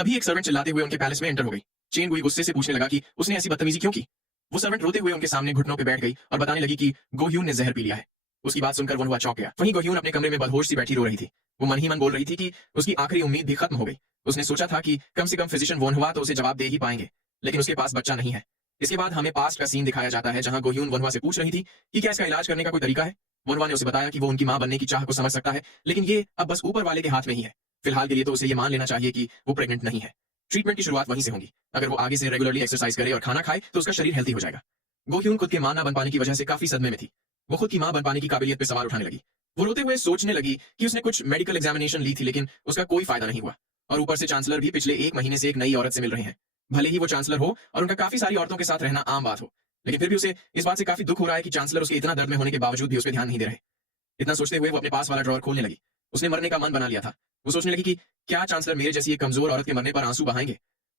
तभी एक सर्वेंट चिल्लाते हुए उनके पैलेस में एंटर हो गई। चेन गुई गुस्से से पूछने लगा कि उसने ऐसी बदतमीजी क्यों की। वो सर्वेंट रोते हुए उनके सामने घुटनों पे बैठ गई और बताने लगी कि गोह्यून ने जहर पी लिया है। उसकी बात सुनकर वनहुआ चौंक गया। वहीं गोह्यून अपने कमरे में बदहोश सी बैठी रो रही थी। वो मन ही मन बोल रही थी कि उसकी आखिरी उम्मीद भी खत्म हो गई। उसने सोचा था कि कम से कम फिजिशियन वनहुआ तो उसे जवाब दे ही पाएंगे, लेकिन उसके पास बच्चा नहीं है। इसके बाद हमें पास्ट का सीन दिखाया जाता है जहां गोह्यून वनहुआ से पूछ रही थी कि क्या इसका इलाज करने का कोई तरीका है। वनहुआ ने उसे बताया कि वो उनकी मां बनने की चाह को समझ सकता है, लेकिन ये अब बस ऊपर वाले के हाथ में ही है। फिलहाल के लिए तो उसे ये मान लेना चाहिए कि वो प्रेग्नेंट नहीं है। ट्रीटमेंट की शुरुआत वहीं से होगी। अगर वो आगे से रेगुलरली एक्सरसाइज करे और खाना खाए तो उसका शरीर हेल्थी हो जाएगा। गोह्यून खुद के मां न बन पाने की वजह से काफी सदमे में थी। वो खुद की मां बन पाने की काबिलियत पे सवाल उठाने लगी। वो रोते हुए सोचने लगी कि उसने कुछ मेडिकल एग्जामिनेशन ली थी, लेकिन उसका कोई फायदा नहीं हुआ। और ऊपर से चांसलर भी पिछले 1 महीने से एक नई औरत से मिल रहे हैं। भले ही वो चांसलर हो और उनका काफी सारी औरतों के साथ रहना आम बात हो, लेकिन फिर भी उसे इस बात से काफी दुख हो रहा है कि चांसलर उसके इतना दर्द में होने के बावजूद भी उस पर ध्यान नहीं दे रहे। इतना सोचते हुए वो अपने पास वाला ड्रॉअर खोलने लगी। उसने मरने का मन बना लिया था। वो सोचने लगी कि क्या चांसलर मेरे जैसी एक कमजोर औरत के मरने पर आंसू बहाएंगे।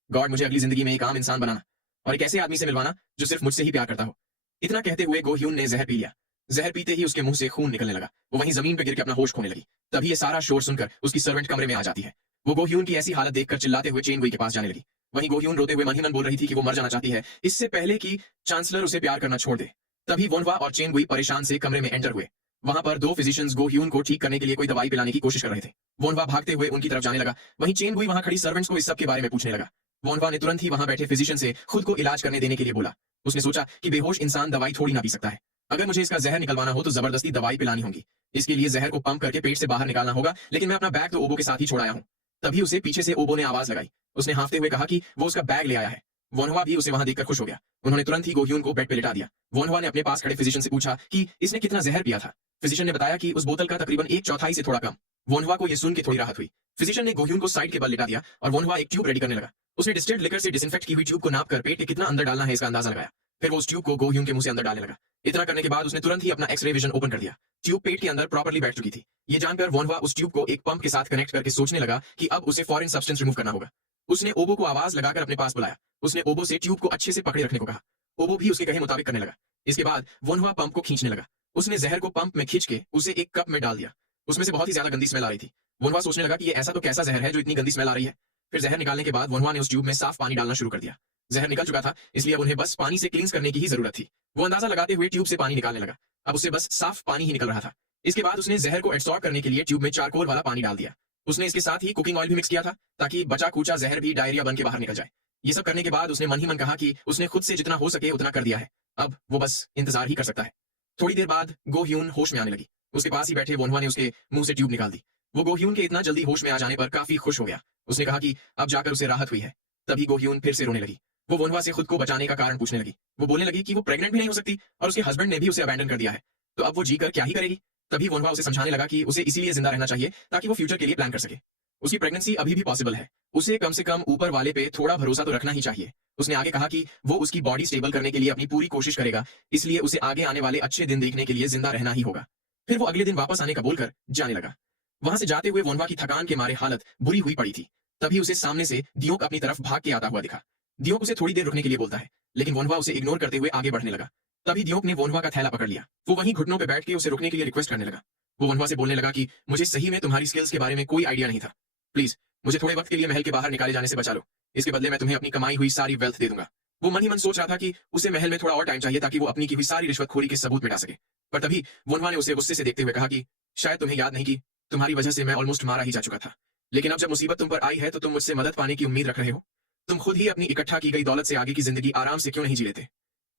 गॉड, मुझे अगली जिंदगी में एक आम इंसान बनाना और एक ऐसे आदमी से मिलवाना जो सिर्फ मुझसे ही प्यार करता हो। इतना कहते हुए गोह्यून ने जहर पी लिया। जहर पीते ही उसके मुंह से खून निकलने लगा। वो वहीं जमीन पर गिर के अपना होश खोने लगी। तभी ये सारा शोर सुनकर उसकी सर्वेंट कमरे में आ जाती है। वो गोह्यून की ऐसी हालत देखकर चिल्लाते हुए चेन गुई के पास जाने लगी। वहीं गोह्यून रोते हुए मन ही मन बोल रही थी कि वो मर जाना चाहती है इससे पहले कि चांसलर उसे प्यार करना छोड़ दे। तभी वनहुआ और चेन गुई परेशान से कमरे में एंटर हुए। वहां पर 2 फिजिशियंस गोह्यून को ठीक करने के लिए कोई दवाई पिलाने की कोशिश कर रहे थे। वनहुआ भागते हुए उनकी तरफ जाने लगा। वहीं चेन गुई वहां खड़ी सर्वेंट्स को इस सब के बारे में पूछने लगा। वनहुआ ने तुरंत ही वहां बैठे फिजिशियन से खुद को इलाज करने देने के लिए बोला। उसने सोचा कि बेहोश इंसान दवाई थोड़ी ना पी सकता है। अगर मुझे इसका जहर निकलवाना हो तो जबरदस्ती दवाई पिलानी होगी। इसके लिए जहर को पंप करके पेट से बाहर निकालना होगा, लेकिन मैं अपना बैग तो ओबो के साथ ही छोड़ आया हूँ। तभी उसे पीछे से ओबो ने आवाज लगाई। उसने हांफते हुए कहा कि वो उसका बैग ले आया है। वनहुआ भी उसे वहां देखकर खुश हो गया। उन्होंने तुरंत ही गोह्यून को बेड पे लिटा दिया। वनहुआ ने अपने पास खड़े फिजिशियन से पूछा कि इसने कितना जहर पिया था। फिजिशियन ने बताया कि उस बोतल का तकरीबन 1/4 से थोड़ा कम। वनहुआ को यह सुन के थोड़ी राहत हुई। फिजिशियन ने गोह्यून को साइड के बल लिटा दिया और वनहुआ एक ट्यूब रेडी करने लगा। उसने डिस्टिल्ड लिकर से डिसइंफेक्ट की हुई ट्यूब को नाप कर पेट के कितना अंदर डालना है इसका अंदाजा लगाया। फिर वो उस ट्यूब को गोह्यून के मुंह से अंदर डालने लगा। इतना करने के बाद उसने तुरंत ही अपना एक्सरे विजन ओपन कर दिया। ट्यूब पेट के अंदर प्रॉपर्ली बैठ चुकी थी। ये जानकर वनहुआ उस ट्यूब को एक पंप के साथ कनेक्ट करके सोचने लगा कि अब उसे फॉरेन सब्सटेंस रिमूव करना होगा। उसने ओबो को आवाज लगाकर अपने पास बुलाया। उसने ओबो से ट्यूब को अच्छे से पकड़े रखने को कहा। ओबो भी उसके कहे मुताबिक करने लगा। इसके बाद वनहुआ पंप को खींचने लगा। उसने जहर को पंप में खींच के उसे एक कप में डाल दिया। उसमें से बहुत ही ज्यादा गंदी स्मेल आ रही थी। वनहुआ सोचने लगा कि ये ऐसा तो कैसा जहर है जो इतनी गंदी स्मेल आ रही है। फिर जहर निकालने के बाद वनहुआ ने उस ट्यूब में साफ पानी डालना शुरू कर दिया। जहर निकल चुका था, इसलिए उन्हें बस पानी से क्लींस करने की ही जरूरत थी। वो अंदाजा लगाते हुए ट्यूब से पानी निकालने लगा। अब उससे बस साफ पानी ही निकल रहा था। इसके बाद उसने जहर को एब्सॉर्ब करने के लिए ट्यूब में चारकोल वाला पानी डाल दिया। उसने इसके साथ ही कुकिंग ऑयल भी मिक्स किया था ताकि बचा कूचा जहर भी डायरिया बन के बाहर निकल जाए। ये सब करने के बाद उसने मन ही मन कहा कि उसने खुद से जितना हो सके उतना कर दिया है। अब वो बस इंतजार ही कर सकता है। थोड़ी देर बाद गोह्यून होश में आने लगी। उसके पास ही बैठे वनहुआ ने उसके मुंह से ट्यूब निकाल दी। वो गोह्यून के इतना जल्दी होश में आ जाने पर काफी खुश हो गया। उसने कहा कि अब जाकर उसे राहत हुई है। तभी गोह्यून फिर से रोने लगी। वो वनहुआ से खुद को बचाने का कारण पूछने लगी। वो बोलने लगी कि वो प्रेग्नेंट भी नहीं हो सकती और उसके हस्बैंड ने भी उसे अबैंडन कर दिया है, तो अब वो जीकर क्या ही करेगी। तभी वनहुआ उसे समझाने लगा कि उसे इसीलिए जिंदा रहना चाहिए ताकि वो फ्यूचर के लिए प्लान कर सके। उसकी प्रेगनेंसी अभी भी पॉसिबल है। उसे कम से कम ऊपर वाले पे थोड़ा भरोसा तो रखना ही चाहिए। उसने आगे कहा कि वो उसकी बॉडी स्टेबल करने के लिए अपनी पूरी कोशिश करेगा, इसलिए उसे आगे आने वाले अच्छे दिन देखने के लिए जिंदा रहना ही होगा। फिर वो अगले दिन वापस आने का बोलकर जाने लगा। वहां से जाते हुए वनहुआ की थकान के मारे हालत बुरी हुई पड़ी थी। तभी उसे सामने से दियोक अपनी तरफ भाग के आता हुआ दिखा। दियोक उसे थोड़ी देर रुकने के लिए बोलता है, लेकिन वनहुआ उसे इग्नोर करते हुए आगे बढ़ने लगा। तभी दियोक ने वनहुआ का थैला पकड़ लिया। वो वहीं घुटनों पे बैठ के उसे रुकने के लिए रिक्वेस्ट करने लगा। वो वनहुआ से बोलने लगा कि मुझे सही में तुम्हारी स्किल्स के बारे में कोई आइडिया नहीं था। प्लीज मुझे थोड़े वक्त के लिए महल के बाहर निकाले जाने से बचा लो। इसके बदले मैं तुम्हें अपनी कमाई हुई सारी वेल्थ दे दूंगा। वो मन ही मन सोच रहा था कि उसे महल में थोड़ा और टाइम चाहिए ताकि वो अपनी की हुई सारी रिश्वतखोरी के सबूत मिटा सके। पर तभी वनहुआ ने उसे गुस्से से देखते हुए कहा कि शायद तुम्हें याद नहीं कि तुम्हारी वजह से मैं ऑलमोस्ट मारा ही जा चुका था, लेकिन अब जब मुसीबत तुम पर आई है तो तुम मुझसे मदद पाने की उम्मीद रख रहे हो। तुम खुद ही अपनी इकट्ठा की गई दौलत से आगे की जिंदगी आराम से क्यों नहीं जी लेते।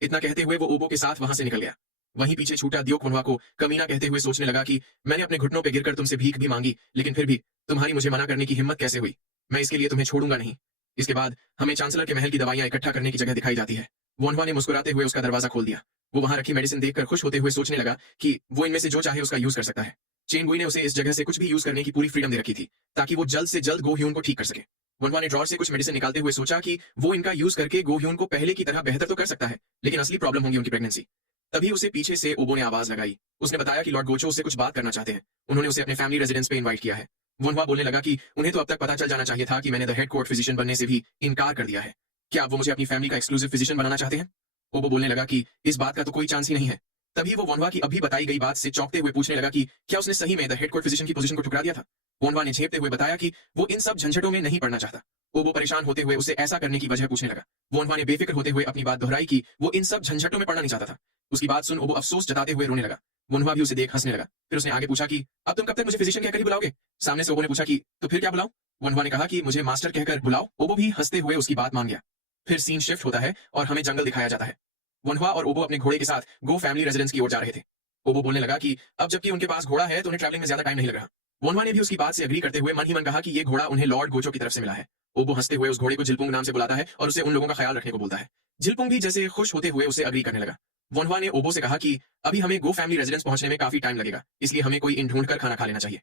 इतना कहते हुए वो ओबो के साथ वहां से निकल गया। वहीं पीछे छूटा दियोक वनहुआ को कमीना कहते हुए सोचने लगा कि मैंने अपने घुटनों पे गिरकर तुमसे भीख भी मांगी, लेकिन फिर भी तुम्हारी मुझे मना करने की हिम्मत कैसे हुई। मैं इसके लिए तुम्हें छोड़ूंगा नहीं। इसके बाद हमें चांसलर के महल की दवाइयां इकट्ठा करने की जगह दिखाई जाती है। वनहुआ ने मुस्कुराते हुए उसका दरवाजा खोल दिया। वो वहां रखी मेडिसिन देखकर खुश होते हुए सोचने लगा कि वो इनमें से जो चाहे उसका यूज कर सकता है। चेन गुई ने उसे इस जगह से कुछ भी यूज करने की पूरी फ्रीडम दे रखी थी ताकि वो जल्द से जल्द गोह्यून को ठीक कर सके। वनहुआ ने ड्रॉर से कुछ मेडिसिन निकालते हुए सोचा कि वो इनका यूज करके गोह्यून को पहले की तरह बेहतर तो कर सकता है, लेकिन असली प्रॉब्लम होगी उनकी प्रेगनेंसी। तभी उसे पीछे से ओबो ने आवाज लगाई। उसने बताया कि लॉर्ड गोचो उससे कुछ बात करना चाहते हैं। उन्होंने उसे अपने फैमिली रेजिडेंस पे इनवाइट किया है। वनहुआ बोलने लगा कि उन्हें तो अब तक पता चल जाना चाहिए था कि मैंने द हेड कोर्ट फिजिशियन बनने से भी इनकार कर दिया है। क्या वो मुझे अपनी फैमिली का एक्सक्लूसिव फिजिशियन बनाना चाहते हैं। ओबो बोलने लगा कि इस बात का तो कोई चांस ही नहीं है। तभी वो वनहुआ की अभी बताई गई बात से चौंकते हुए पूछने लगा कि क्या उसने सही में द हेड कोर्ट फिजिशियन की पोजीशन को ठुकरा दिया था। वनहुआ ने झेपते हुए बताया कि वो इन सब झंझटों में नहीं पड़ना चाहता। ओबो परेशान होते हुए उसे ऐसा करने की वजह पूछने लगा। वोनवा ने बेफिक्र होते हुए अपनी बात दोहराई कि वो इन सब झंझटों में पड़ना नहीं चाहता था। उसकी बात सुन ओबो अफसोस जताते हुए रोने लगा। वोनवा भी उसे देख हंसने लगा। फिर उसने आगे पूछा कि अब तुम कब तक मुझे फिजिशियन कहकर ही बुलाओगे? सामने से ओबो ने पूछा कि तो फिर क्या बुलाऊं? वोनवा ने कहा कि मुझे मास्टर कहकर बुलाओ। ओबो भी हंसते हुए उसकी बात मान गया। फिर सीन शिफ्ट होता है और हमें जंगल दिखाया जाता है। वनवा और ओबो अपने घोड़े के साथ गो फैमिली रेजिडेंस की ओर जा रहे थे। ओबो बोलने लगा कि अब जबकि उनके पास घोड़ा है तो उन्हें ट्रैवलिंग में ज्यादा टाइम नहीं लग रहा। वनवा ने भी उसकी बात से एग्री करते हुए मन ही मन कहा कि ये घोड़ा उन्हें लॉर्ड गोचो की तरफ से मिला है। ओबो हंसते हुए उस घोड़े को जिलपुंग नाम से बुलाता है और उसे उन लोगों का ख्याल रखने को बोलता है। जिलपुंग भी जैसे खुश होते हुए उसे अग्री करने लगा। वनवा ने ओबो से कहा कि अभी हमें गो फैमिली रेजिडेंस पहुंचने में काफी टाइम लगेगा, इसलिए हमें कोई इन ढूंढ कर खाना खा लेना चाहिए।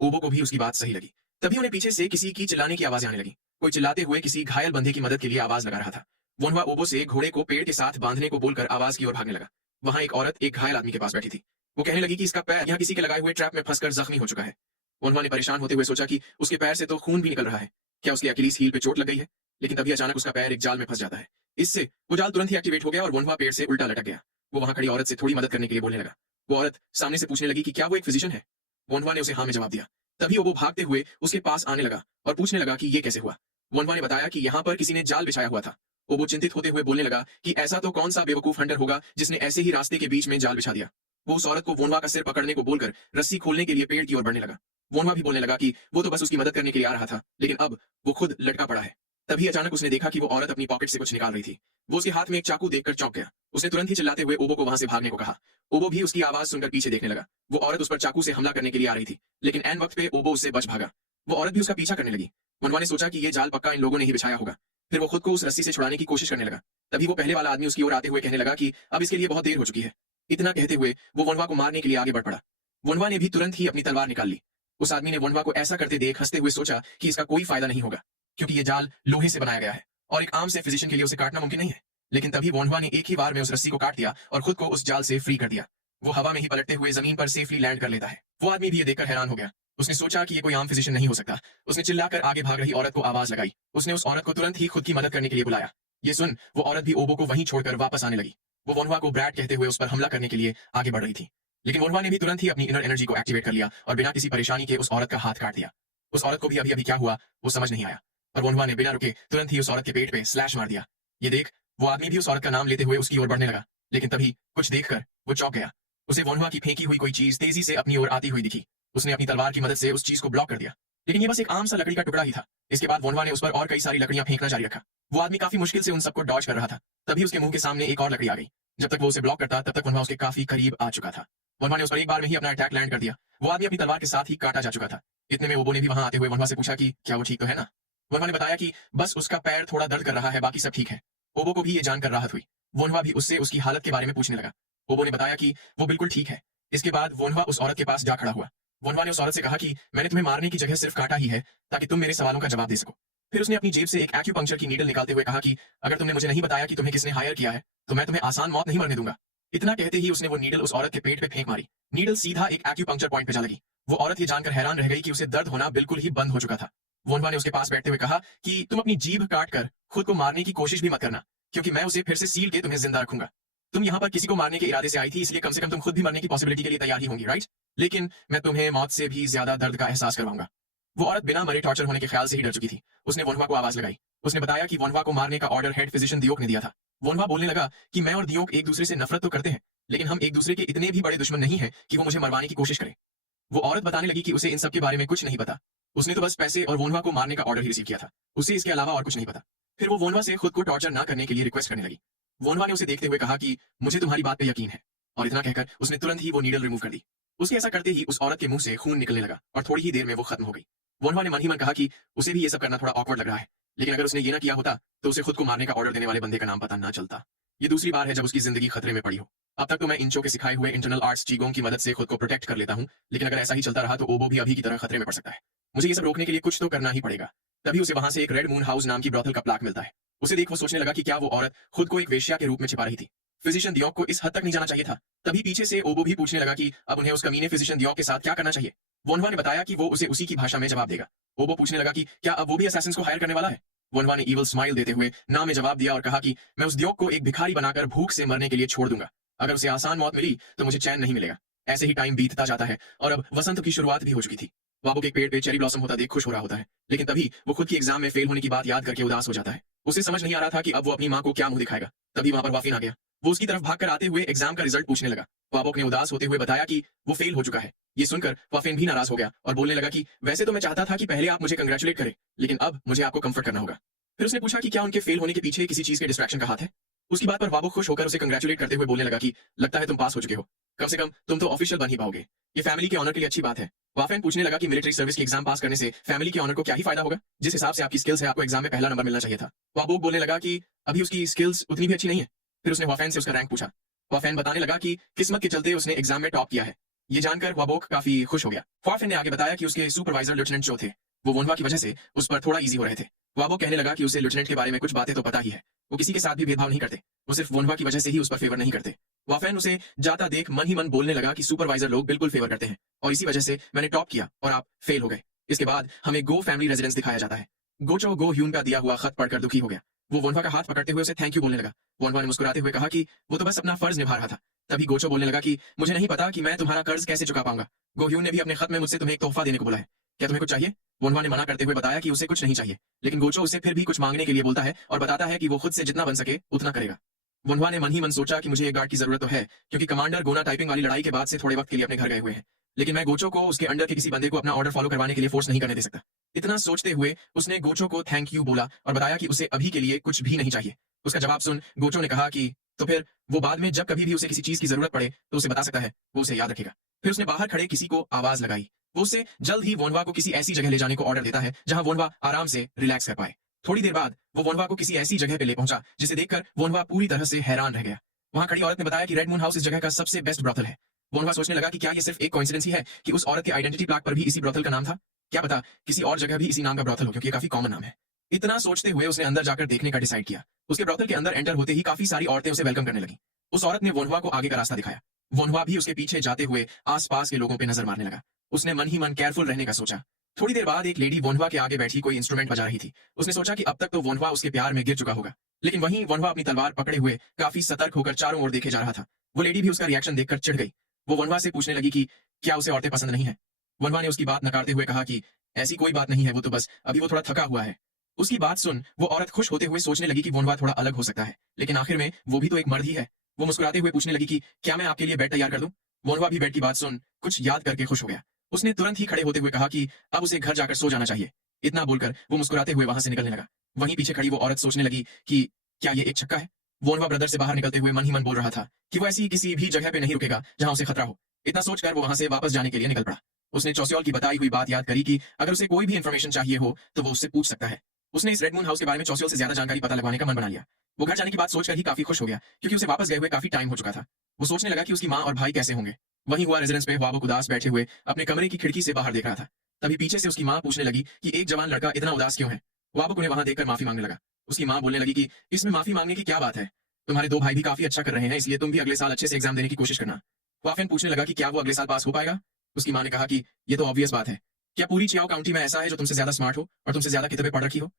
ओबो को भी उसकी बात सही लगी। तभी उन्हें पीछे से किसी की चिल्लाने की आवाज आने लगी। कोई चिल्लाते हुए किसी घायल बंदे की मदद के लिए आवाज लगा रहा था। वनवा ओबो से घोड़े को पेड़ के साथ बांधने को बोलकर आवाज की ओर भागने लगा। वहां एक औरत एक घायल आदमी के पास बैठी थी। वो कहने लगी कि इसका पैर यहाँ किसी के लगाए हुए ट्रैप में फंसकर जख्मी हो चुका है। वनवा ने परेशान होते हुए सोचा कि उसके पैर से तो खून भी निकल रहा है। क्या उसकी अकीलीस हील पे चोट लग गई है? लेकिन तभी अचानक उसका पैर एक जाल में फंस जाता है। इससे वो जाल तुरंत ही एक्टिवेट हो गया और वनवा पेड़ से उल्टा लटक गया। वो वहां खड़ी औरत से थोड़ी मदद करने के लिए बोलने लगा। वो औरत सामने से पूछने लगी कि क्या वो एक फिजिशियन है? वनवा ने उसे हाँ में जवाब दिया। तभी वो भागते हुए उसके पास आने लगा और पूछने लगा कि ये कैसे हुआ। वनवा ने बताया कि यहाँ पर किसी ने जाल बिछाया हुआ था। वो चिंतित होते हुए बोलने लगा कि ऐसा तो कौन सा बेवकूफ हंटर होगा जिसने ऐसे ही रास्ते के बीच में जाल बिछा दिया। वो उस औरत को वोनवा का सिर पकड़ने को बोलकर रस्सी खोलने के लिए पेड़ की ओर बढ़ने लगा। वोनवा भी बोलने लगा कि वो तो बस उसकी मदद करने के लिए आ रहा था, लेकिन अब वो खुद लटका पड़ा है। तभी अचानक उसने देखा कि वो औरत अपनी पॉकेट से कुछ निकाल रही थी। वो उसके हाथ में एक चाकू देखकर चौंक गया। उसने तुरंत ही चिल्लाते हुए ओबो को वहां से भागने को कहा। ओबो भी उसकी आवाज सुनकर पीछे देखने लगा। वो औरत उस पर चाकू से हमला करने के लिए आ रही थी, लेकिन ऐन वक्त पे ओबो उससे बच भागा। वो औरत भी उसका पीछा करने लगी। वनवा ने सोचा कि ये जाल पक्का इन लोगों ने ही बिछाया होगा। फिर वो खुद को उस रस्सी से छुड़ाने की कोशिश करने लगा। तभी वो पहले वाला आदमी उसकी ओर आते हुए कहने लगा कि अब इसके लिए बहुत देर हो चुकी है। इतना कहते हुए वो वनवा को मारने के लिए आगे बढ़ पड़ा। वनवा ने भी तुरंत ही अपनी तलवार निकाल ली। उस आदमी ने वनवा को ऐसा करते देख हंसते हुए सोचा कि इसका कोई फायदा नहीं होगा, क्योंकि ये जाल लोहे से बनाया गया है और एक आम से फिजिशियन के लिए उसे काटना मुमकिन नहीं है। लेकिन तभी वनवा ने एक ही बार में उस रस्सी को काट दिया और खुद को उस जाल से फ्री कर दिया। वो हवा में ही पलटते हुए जमीन पर सेफली लैंड कर लेता है। वो आदमी भी ये देखकर हैरान हो गया। उसने सोचा कि ये कोई आम फिजिशियन नहीं हो सकता। उसने चिल्लाकर आगे भाग रही औरत को आवाज लगाई। उसने उस औरत को तुरंत ही खुद की मदद करने के लिए बुलाया। ये सुन वो औरत भी ओबो को वहीं छोड़कर वापस आने लगी। वो वनवा को ब्रैट कहते हुए उस पर हमला करने के लिए आगे बढ़ रही थी, लेकिन वनवा ने भी तुरंत ही अपनी इनर एनर्जी को एक्टिवेट कर लिया और बिना किसी परेशानी के उस औरत का हाथ काट दिया। उस औरत को भी अभी अभी क्या हुआ वो समझ नहीं आया और वनवा ने बिना रुके तुरंत ही उस औरत के पेट पे स्लैश मार दिया। ये देख वो आदमी भी उस औरत का नाम लेते हुए उसकी ओर बढ़ने लगा, लेकिन तभी कुछ देखकर वो चौंक गया। उसे वनवा की फेंकी हुई कोई चीज तेजी से अपनी ओर आती हुई दिखी। उसने अपनी तलवार की मदद से उस चीज को ब्लॉक कर दिया, लेकिन ये बस एक आम सा लकड़ी का टुकड़ा ही था। इसके बाद वनवा ने उस पर और कई सारी लकड़ियां फेंकना जारी रखा। वो आदमी काफी मुश्किल से उन सबको डॉज कर रहा था। तभी उसके मुंह के सामने एक और लकड़ी आ गई। जब तक वो उसे ब्लॉक करता तब तक वनवा उसके काफी करीब आ चुका था। वनवा ने उस पर एक बार में ही अपना अटैक लैंड कर दिया। वो आदमी अपनी तलवार के साथ ही काटा जा चुका था। इतने में ओबो ने भी वहां आते हुए वनवा से पूछा कि क्या वो ठीक तो है ना। वनवा ने बताया कि बस उसका पैर थोड़ा दर्द कर रहा है, बाकी सब ठीक है। ओबो को भी ये जानकर राहत हुई। वनवा भी उससे उसकी हालत के बारे में पूछने लगा। ओबो ने बताया कि वो बिल्कुल ठीक है। इसके बाद वनवा उस औरत के पास जा खड़ा हुआ। वनवा ने उस औरत से कहा कि मैंने तुम्हें मारने की जगह सिर्फ काटा ही है ताकि तुम मेरे सवालों का जवाब दे सको। फिर उसने अपनी जेब से एक एक्यूपंक्चर की नीडल निकालते हुए कहा कि अगर तुमने मुझे नहीं बताया कि तुम्हें किसने हायर किया है तो मैं तुम्हें आसान मौत नहीं मरने दूंगा। इतना कहते ही उसने वो नीडल उस औरत के पेट पे फेंक मारी। नीडल सीधा एक एक्यूपंक्चर पॉइंट पे जा लगी। वो औरत ये जानकर हैरान रह गई कि उसे दर्द होना बिल्कुल ही बंद हो चुका था। वनवा ने उसके पास बैठते हुए कहा कि तुम अपनी जीभ काट कर खुद को मारने की कोशिश भी मत करना, क्योंकि मैं उसे फिर से सील के तुम्हें जिंदा रखूंगा। तुम यहाँ पर किसी को मारने के इरादे से आई थी, इसलिए कम से कम तुम खुद भी मरने की पॉसिबिलिटी के लिए तैयार ही होंगी, राइट? लेकिन मैं तुम्हें मौत से भी ज्यादा दर्द का एहसास करवाऊंगा। वो औरत बिना मरे टॉर्चर होने के ख्याल से ही डर चुकी थी। उसने वनवा को आवाज लगाई। उसने बताया कि वनवा को मारने का ऑर्डर हेड फिजिशियन दियोक ने दिया था। वनवा बोलने लगा कि मैं और दियोक एक दूसरे से नफरत तो करते हैं, लेकिन हम एक दूसरे के इतने भी बड़े दुश्मन नहीं है कि वो मुझे मरवाने की कोशिश करे। वो औरत बताने लगी कि उसे इन सब के बारे में कुछ नहीं पता। उसने तो बस पैसे और वोनवा को मारने का ऑर्डर ही रिसीव किया था। उसे इसके अलावा और कुछ नहीं पता। फिर वो वोनवा से खुद को टॉर्चर ना करने के लिए रिक्वेस्ट करने लगी। वोनवा ने उसे देखते हुए कहा कि मुझे तुम्हारी बात पे यकीन है, और इतना कहकर उसने तुरंत ही वो नीडल रिमूव कर दी। उसके ऐसा करते ही उस औरत के मुंह से खून निकलने लगा और थोड़ी ही देर में वो खत्म हो गई। वोनवा ने मन ही मन कहा कि उसे भी ये सब करना थोड़ा ऑकवर्ड लग रहा है, लेकिन अगर उसने ये ना किया होता तो उसे खुद को मारने का ऑर्डर देने वाले बंदे का नाम पता ना चलता। ये दूसरी बार है जब उसकी जिंदगी खतरे में पड़ी हो। अब तक तो मैं इंचो के सिखाए हुए इंटरनल आर्ट्स चीगोंग की मदद से खुद को प्रोटेक्ट कर लेता हूं, लेकिन अगर ऐसा ही चलता रहा तो ओबो भी अभी की तरह खतरे में पड़ सकता है। मुझे ये सब रोकने के लिए कुछ तो करना ही पड़ेगा। तभी उसे वहां से एक रेड मून हाउस नाम की ब्रॉथल का प्लाक मिलता है। उसे देख वो सोचने लगा कि क्या वो औरत खुद को एक वेश्या के रूप में छिपा रही थी। फिजिशियन दियोक को इस हद तक नहीं जाना चाहिए था। तभी पीछे से ओबो भी पूछने लगा कि अब उन्हें उस कमीने फिजिशियन दियोक के साथ क्या करना चाहिए। वोनवा ने बताया कि वो उसे उसी की भाषा में जवाब देगा। ओबो पूछने लगा कि क्या अब वो भी असैसिन्स को हायर करने वाला है। वोनवा ने ईवल स्माइल देते हुए ना में जवाब दिया और कहा कि मैं उस दियोक को एक भिखारी बनाकर भूख से मरने के लिए छोड़ दूंगा। अगर उसे आसान मौत मिली तो मुझे चैन नहीं मिलेगा। ऐसे ही टाइम बीतता जाता है और अब वसंत की शुरुआत भी हो चुकी थी। वाबुक एक पेड़ पे चेरी ब्लॉसम होता देख खुश हो रहा होता है, लेकिन तभी वो खुद की एग्जाम में फेल होने की बात याद करके उदास हो जाता है। उसे समझ नहीं आ रहा था कि अब वो अपनी माँ को क्या मुंह दिखाएगा। तभी वहां पर वाफिन आ गया। वो उसकी तरफ भागकर आते हुए एग्जाम का रिजल्ट पूछने लगा। वाबुक ने उदास होते हुए बताया कि वो फेल हो चुका है। ये सुनकर वाफिन भी नाराज हो गया और बोलने लगा कि वैसे तो मैं चाहता था कि पहले आप मुझे कंग्रेचुलेट करें, लेकिन अब मुझे आपको कंफर्ट करना होगा। फिर उसने पूछा कि क्या उनके फेल होने के पीछे किसी चीज के डिस्ट्रैक्शन का हाथ है। उसकी बात पर वाबुक खुश होकर उसे कंग्रेचुलेट करते हुए बोलने लगा कि लगता है तुम पास हो चुके हो, कम से कम तुम तो ऑफिशियल बन ही पाओगे। ये फैमिली के ऑनर के लिए अच्छी बात है। वाफेन पूछने लगा कि मिलिट्री सर्विस की एग्जाम पास करने से फैमिली के ऑनर को क्या ही फायदा होगा। जिस हिसाब से आपकी स्किल्स है आपको एग्जाम में पहला नंबर मिलना चाहिए था। वाबुक बोलने लगा कि अभी उसकी स्किल्स उतनी भी अच्छी नहीं है। फिर उसने वाफेन से उसका रैंक पूछा। वाफेन बताने लगा कि किस्मत के चलते उसने एग्जाम में टॉप किया है। ये जानकर वाबुक काफी खुश हो गया। वाफेन ने आगे बताया कि उसके सुपरवाइजर लेफ्टिनेंट जो थे वो वोनवा की वजह से उस पर थोड़ा इजी हो रहे थे। वाबुक कहने लगा कि उसे लेफ्टिनेंट के बारे में कुछ बातें तो पता ही है। वो किसी के साथ भी भेदभाव नहीं करते। वो सिर्फ वोनवा की वजह से ही उस पर फेवर नहीं करते। वाफेन उसे जाता देख मन ही मन बोलने लगा कि सुपरवाइजर लोग बिल्कुल फेवर करते हैं और इसी वजह से मैंने टॉप किया और आप फेल हो गए। इसके बाद हमें गो फैमिली रेजिडेंस दिखाया जाता है। गोचो गो ह्यून का दिया हुआ खत पढ़कर दुखी हो गया। वो वोनवा का हाथ पकड़ते हुए उसे थैंक यू बोलने लगा। वोनवा ने मुस्कुराते हुए कहा कि वो तो बस अपना फर्ज निभा रहा था। तभी गोचो बोलने लगा कि मुझे नहीं पता कि मैं तुम्हारा कर्ज कैसे चुका पाऊंगा। गो ह्यून ने भी अपने खत में मुझसे तुम्हें एक तोहफा देने को बोला है। क्या तुम्हें कुछ चाहिए? वोनवा ने मना करते हुए बताया कि उसे कुछ नहीं चाहिए, लेकिन गोचो उसे फिर भी कुछ मांगने के लिए बोलता है और बताता है कि वो खुद से जितना बन सके उतना करेगा। वोनवा ने मन ही मन सोचा कि मुझे एक गार्ड की जरूरत तो है, क्योंकि कमांडर गोना टाइपिंग वाली लड़ाई के बाद से थोड़े वक्त के लिए अपने घर गए हुए हैं, लेकिन मैं गोचो को उसके अंडर के किसी बंदे को अपना ऑर्डर फॉलो करवाने के लिए फोर्स नहीं करने दे सकता। इतना सोचते हुए उसने गोचो को थैंक यू बोला और बताया कि उसे अभी के लिए कुछ भी नहीं चाहिए। उसका जवाब सुन गोचो ने कहा कि तो फिर वो बाद में जब कभी भी उसे किसी चीज की जरूरत पड़े तो उसे बता सकता है, वो उसे याद रखेगा। फिर उसने बाहर खड़े किसी को आवाज लगाई। वो उसे जल्द ही वोनवा को किसी ऐसी जगह ले जाने को ऑर्डर देता है जहां वोनवा आराम से रिलैक्स कर पाए। थोड़ी देर बाद वो वोनवा को किसी ऐसी जगह पे ले पहुंचा जिसे देखकर वोनवा पूरी तरह से हैरान रह गया। वहां खड़ी औरत ने बताया कि रेड मून हाउस इस जगह का सबसे बेस्ट ब्रोथल है। वोनवा सोचने लगा कि क्या ये सिर्फ एक कोइंसिडेंस ही है कि उस औरत के आइडेंटिटी प्लाक पर भी इसी ब्रोथल का नाम था। क्या पता किसी और जगह भी इसी नाम का ब्रोथल हो, क्योंकि ये काफी कॉमन नाम है। इतना सोचते हुए उसने अंदर जाकर देखने का डिसाइड किया। उसके ब्रोथल के अंदर एंटर होते ही काफी सारी औरतें उसे वेलकम करने लगी। उस औरत ने वोनवा को आगे का रास्ता दिखाया। वोनवा भी उसके पीछे जाते हुए आसपास के लोगों पे नजर मारने लगा। उसने मन ही मन केयरफुल रहने का सोचा। थोड़ी देर बाद एक लेडी वोनवा के आगे बैठी कोई इंस्ट्रूमेंट बजा रही थी। उसने सोचा कि अब तक तो वोनवा उसके प्यार में गिर चुका होगा, लेकिन वहीं वोनवा अपनी तलवार पकड़े हुए काफी सतर्क होकर चारों ओर देखे जा रहा था। वो लेडी भी उसका रिएक्शन देखकर चिढ़ गई। वो वोनवा से पूछने लगी कि क्या उसे औरतें पसंद नहीं है। वोनवा ने उसकी बात नकारते हुए कहा कि ऐसी कोई बात नहीं है, वो तो बस अभी वो थोड़ा थका हुआ है। उसकी बात सुन वो औरत खुश होते हुए सोचने लगी कि वोनवा थोड़ा अलग हो सकता है, लेकिन आखिर में वो भी तो एक मर्द ही है। वो मुस्कुराते हुए पूछने लगी कि क्या मैं आपके लिए बेड तैयार कर दूं। वोनवा भी बेड की बात सुन कुछ याद करके खुश हो गया। उसने तुरंत ही खड़े होते हुए कहा कि अब उसे घर जाकर सो जाना चाहिए। इतना बोलकर वो मुस्कुराते हुए वहां से निकलने लगा। वहीं पीछे खड़ी वो औरत सोचने लगी कि क्या ये एक छक्का है। वोनवा ब्रदर से बाहर निकलते हुए मन ही मन बोल रहा था कि वो ऐसी किसी भी जगह पे नहीं रुकेगा जहां उसे खतरा हो। इतना सोचकर वो वहां से वापस जाने के लिए निकल पड़ा। उसने चौसियोल की बताई हुई बात याद करी कि अगर उसे कोई भी इंफॉर्मेशन चाहिए हो तो वो उससे पूछ सकता है। उसने इस रेड मून हाउस के बारे में चौसियोल से ज्यादा जानकारी पता लगवाने का मन बना लिया। वो घर जाने की बात सोचकर ही काफी खुश हो गया, क्योंकि उसे वापस गए हुए काफी टाइम हो चुका था। वो सोचने लगा कि उसकी माँ और भाई कैसे होंगे। वहीं हुआ रेजिडेंस पे वाबुक उदास बैठे हुए अपने कमरे की खिड़की से बाहर देख रहा था। तभी पीछे से उसकी माँ पूछने लगी कि एक जवान लड़का इतना उदास क्यों है। वाबुक उन्हें वहां देखकर माफी मांगने लगा। उसकी माँ बोलने लगी कि इसमें माफी मांगने की क्या बात है, तुम्हारे दो भाई भी काफी अच्छा कर रहे हैं, इसलिए तुम भी अगले साल अच्छे से एग्जाम देने की कोशिश करना। वाफेन पूछने लगा कि क्या वो अगले साल पास हो पाएगा। उसकी माँ ने कहा कि ये तो ऑब्वियस बात है, क्या पूरी चियाओ काउंटी में ऐसा है जो तुमसे ज्यादा स्मार्ट हो और तुमसे ज्यादा किताबें पढ़ रखी हो।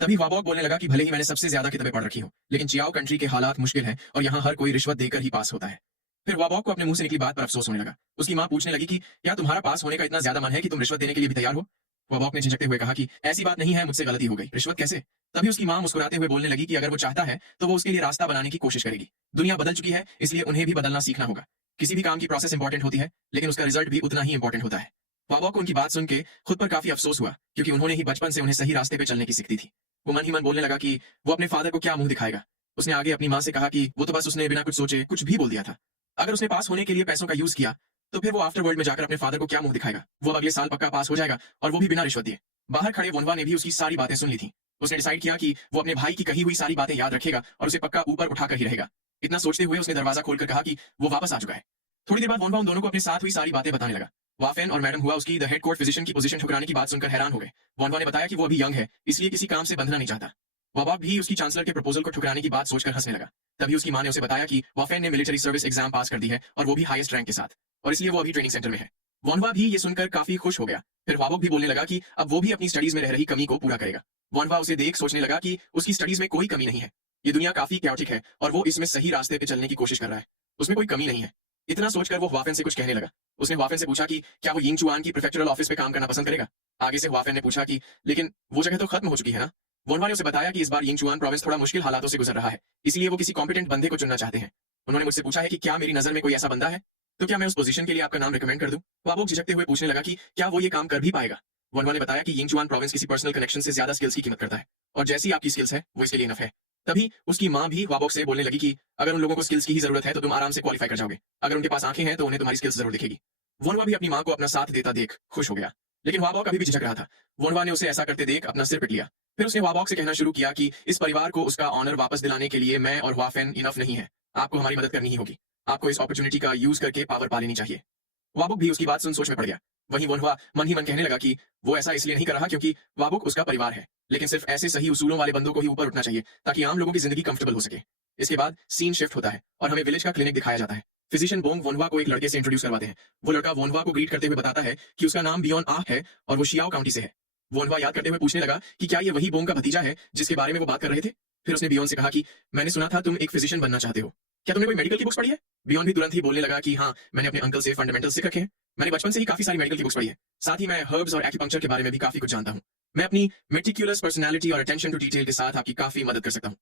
तभी वाबॉक बोलने लगा कि भले ही मैंने सबसे ज्यादा किताबें पढ़ रखी हो, लेकिन चियाओ कंट्री के हालात मुश्किल हैं और यहाँ हर कोई रिश्वत देकर ही पास होता है। फिर वाबॉक को अपने मुंह से निकली बात पर अफसोस होने लगा। उसकी माँ पूछने लगी कि क्या तुम्हारा पास होने का इतना ज्यादा मन है कि तुम रिश्वत देने के लिए भी तैयार हो। वाबॉक ने झिझकते हुए कहा कि ऐसी बात नहीं है, मुझसे गलती हो गई, रिश्वत कैसे। तभी उसकी माँ मुस्कुराते हुए बोलने लगी कि अगर वो चाहता है तो वो उसके लिए रास्ता बनाने की कोशिश करेगी। दुनिया बदल चुकी है, इसलिए उन्हें भी बदलना सीखना होगा। किसी भी काम की प्रोसेस इंपॉर्टेंट होती है, लेकिन उसका रिजल्ट भी उतना ही इंपॉर्टेंट होता है। वाबॉक को उनकी बात सुन के खुद पर काफी अफसोस हुआ, क्योंकि उन्होंने ही बचपन से उन्हें सही रास्ते पे चलने की सीख दी थी। वो मन ही मन बोलने लगा कि वो अपने फादर को क्या मुंह दिखाएगा। उसने आगे अपनी माँ से कहा कि वो तो बस उसने बिना कुछ सोचे कुछ भी बोल दिया था। अगर उसने पास होने के लिए पैसों का यूज किया तो फिर वो आफ्टर वर्ल्ड में जाकर अपने फादर को क्या मुंह दिखाएगा। वो अगले साल पक्का पास हो जाएगा और वो भी बिना रिश्वत दिए। बाहर खड़े वोनवा ने भी उसकी सारी बातें सुन ली थी। उसने डिसाइड किया कि वो अपने भाई की कही हुई सारी बातें याद रखेगा और उसे पक्का ऊपर उठाकर ही रहेगा। इतना सोचते हुए उसने दरवाजा खोलकर कहा कि वो वापस आ चुका है। थोड़ी देर बाद वोनवा उन दोनों को अपने साथ हुई सारी बातें बताने लगा। वाफेन और मैडम हुआ उसकी द हेड कोर्ट फिजिशियन की पोजीशन ठुकराने की बात सुनकर हैरान हो गए। वोनवा ने बताया कि वो अभी यंग है, इसलिए किसी काम से बंधना नहीं चाहता। वाबाक भी उसकी चांसलर के प्रपोजल को ठुकराने की बात सोचकर हंसने लगा। तभी उसकी मां ने उसे बताया कि वाफेन ने मिलिट्री सर्विस एग्जाम पास कर दी है और वो भी हाईएस्ट रैंक के साथ, और इसलिए वो अभी ट्रेनिंग सेंटर में है। वोनवा भी ये सुनकर काफी खुश हो गया। फिर वाबुक भी बोलने लगा कि अब वो भी अपनी स्टडीज में रह रही कमी को पूरा करेगा। वोनवा उसे देख सोचने लगा कि उसकी स्टडीज में कोई कमी नहीं है। ये दुनिया काफी कैओटिक है और वो इसमें सही रास्ते पे चलने की कोशिश कर रहा है, उसमें कोई कमी नहीं है। इतना सोचकर वो वाफेन से कुछ कहने लगा। उसने हुआफेन से पूछा कि क्या वो यिंग चुआन की प्रीफेक्चरल ऑफिस पे काम करना पसंद करेगा। आगे से हुआफेन ने पूछा कि लेकिन वो जगह तो खत्म हो चुकी है ना। वोनवा ने उसे बताया कि इस बार यिंग चुआन प्रोविंस थोड़ा मुश्किल हालातों से गुजर रहा है, इसलिए वो किसी कॉम्पिटेंट बंदे को चुनना चाहते हैं। उन्होंने मुझसे पूछा है कि क्या मेरी नजर में कोई ऐसा बंदा है, तो क्या मैं उस पोजीशन के लिए आपका नाम रिकमेंड कर दूं। वाबोक झिझकते हुए पूछने लगा कि क्या वो ये काम कर भी पाएगा। वनवा ने बताया कि यिंग चुआन प्रोविंस किसी पर्सनल कनेक्शन से ज्यादा स्किल्स की कीमत करता है, और जैसी आपकी स्किल्स है वो इसके लिए इनफ है। तभी उसकी माँ भी वाबोक से बोलने लगी कि अगर उन लोगों को स्किल्स की ही जरूरत है तो तुम आराम से क्वालिफाई कर जाओगे, अगर उनके पास आंखें हैं तो उन्हें तुम्हारी स्किल्स जरूर दिखेगी। वनवा भी अपनी माँ को अपना साथ देता देख खुश हो गया, लेकिन वाबोक अभी भी झिझक रहा था। वनवा ने उसे ऐसा करते देख अपना सिर पिट लिया। फिर उसने वाबोक से कहना शुरू किया कि इस परिवार को उसका ऑनर वापस दिलाने के लिए मैं और हुआफेन इनफ नहीं है, आपको हमारी मदद करनी ही होगी। आपको इस अपॉर्चुनिटी का यूज करके पावर पा लेनी चाहिए। वाबुक भी उसकी बात सुन सोच में पड़ गया। वहीं वनवा मन ही मन कहने लगा कि वो ऐसा इसलिए नहीं कर रहा क्योंकि वाबुक उसका परिवार है, लेकिन सिर्फ ऐसे सही उसूलों वाले बंदों को ही ऊपर उठना चाहिए ताकि आम लोगों की जिंदगी कंफर्टेबल हो सके। इसके बाद सीन शिफ्ट होता है और हमें विलेज का क्लिनिक दिखाया जाता है। फिजिशियन बोंग वनवा को एक लड़के से इंट्रोड्यूस करवाते हैं। वो लड़का वनवा को ग्रीट करते हुए बताता है कि उसका नाम बियॉन आह है और वो शियाओ काउंटी से है। वनवा याद करते हुए पूछने लगा कि क्या ये वही बोंग का भतीजा है जिसके बारे में वो बात कर रहे थे। फिर उसने बियॉन से कहा कि मैंने सुना था तुम एक फिजिशियन बनना चाहते हो, क्या तुमने कोई मेडिकल की बुक्स पढ़ी है। बियॉन भी तुरंत ही बोलने लगा कि हाँ, मैंने अपने अंकल से फंडामेंटल्स सीख रखे हैं, मैंने बचपन से ही काफी सारी मेडिकल की बुक्स पढ़ी है, साथ ही मैं हर्ब्स और एक्यूपंक्चर के बारे में भी काफी कुछ जानता हूँ। मैं अपनी मेटिकुलस पर्सनालिटी और अटेंशन टू डिटेल के साथ आपकी काफी मदद कर सकता हूँ।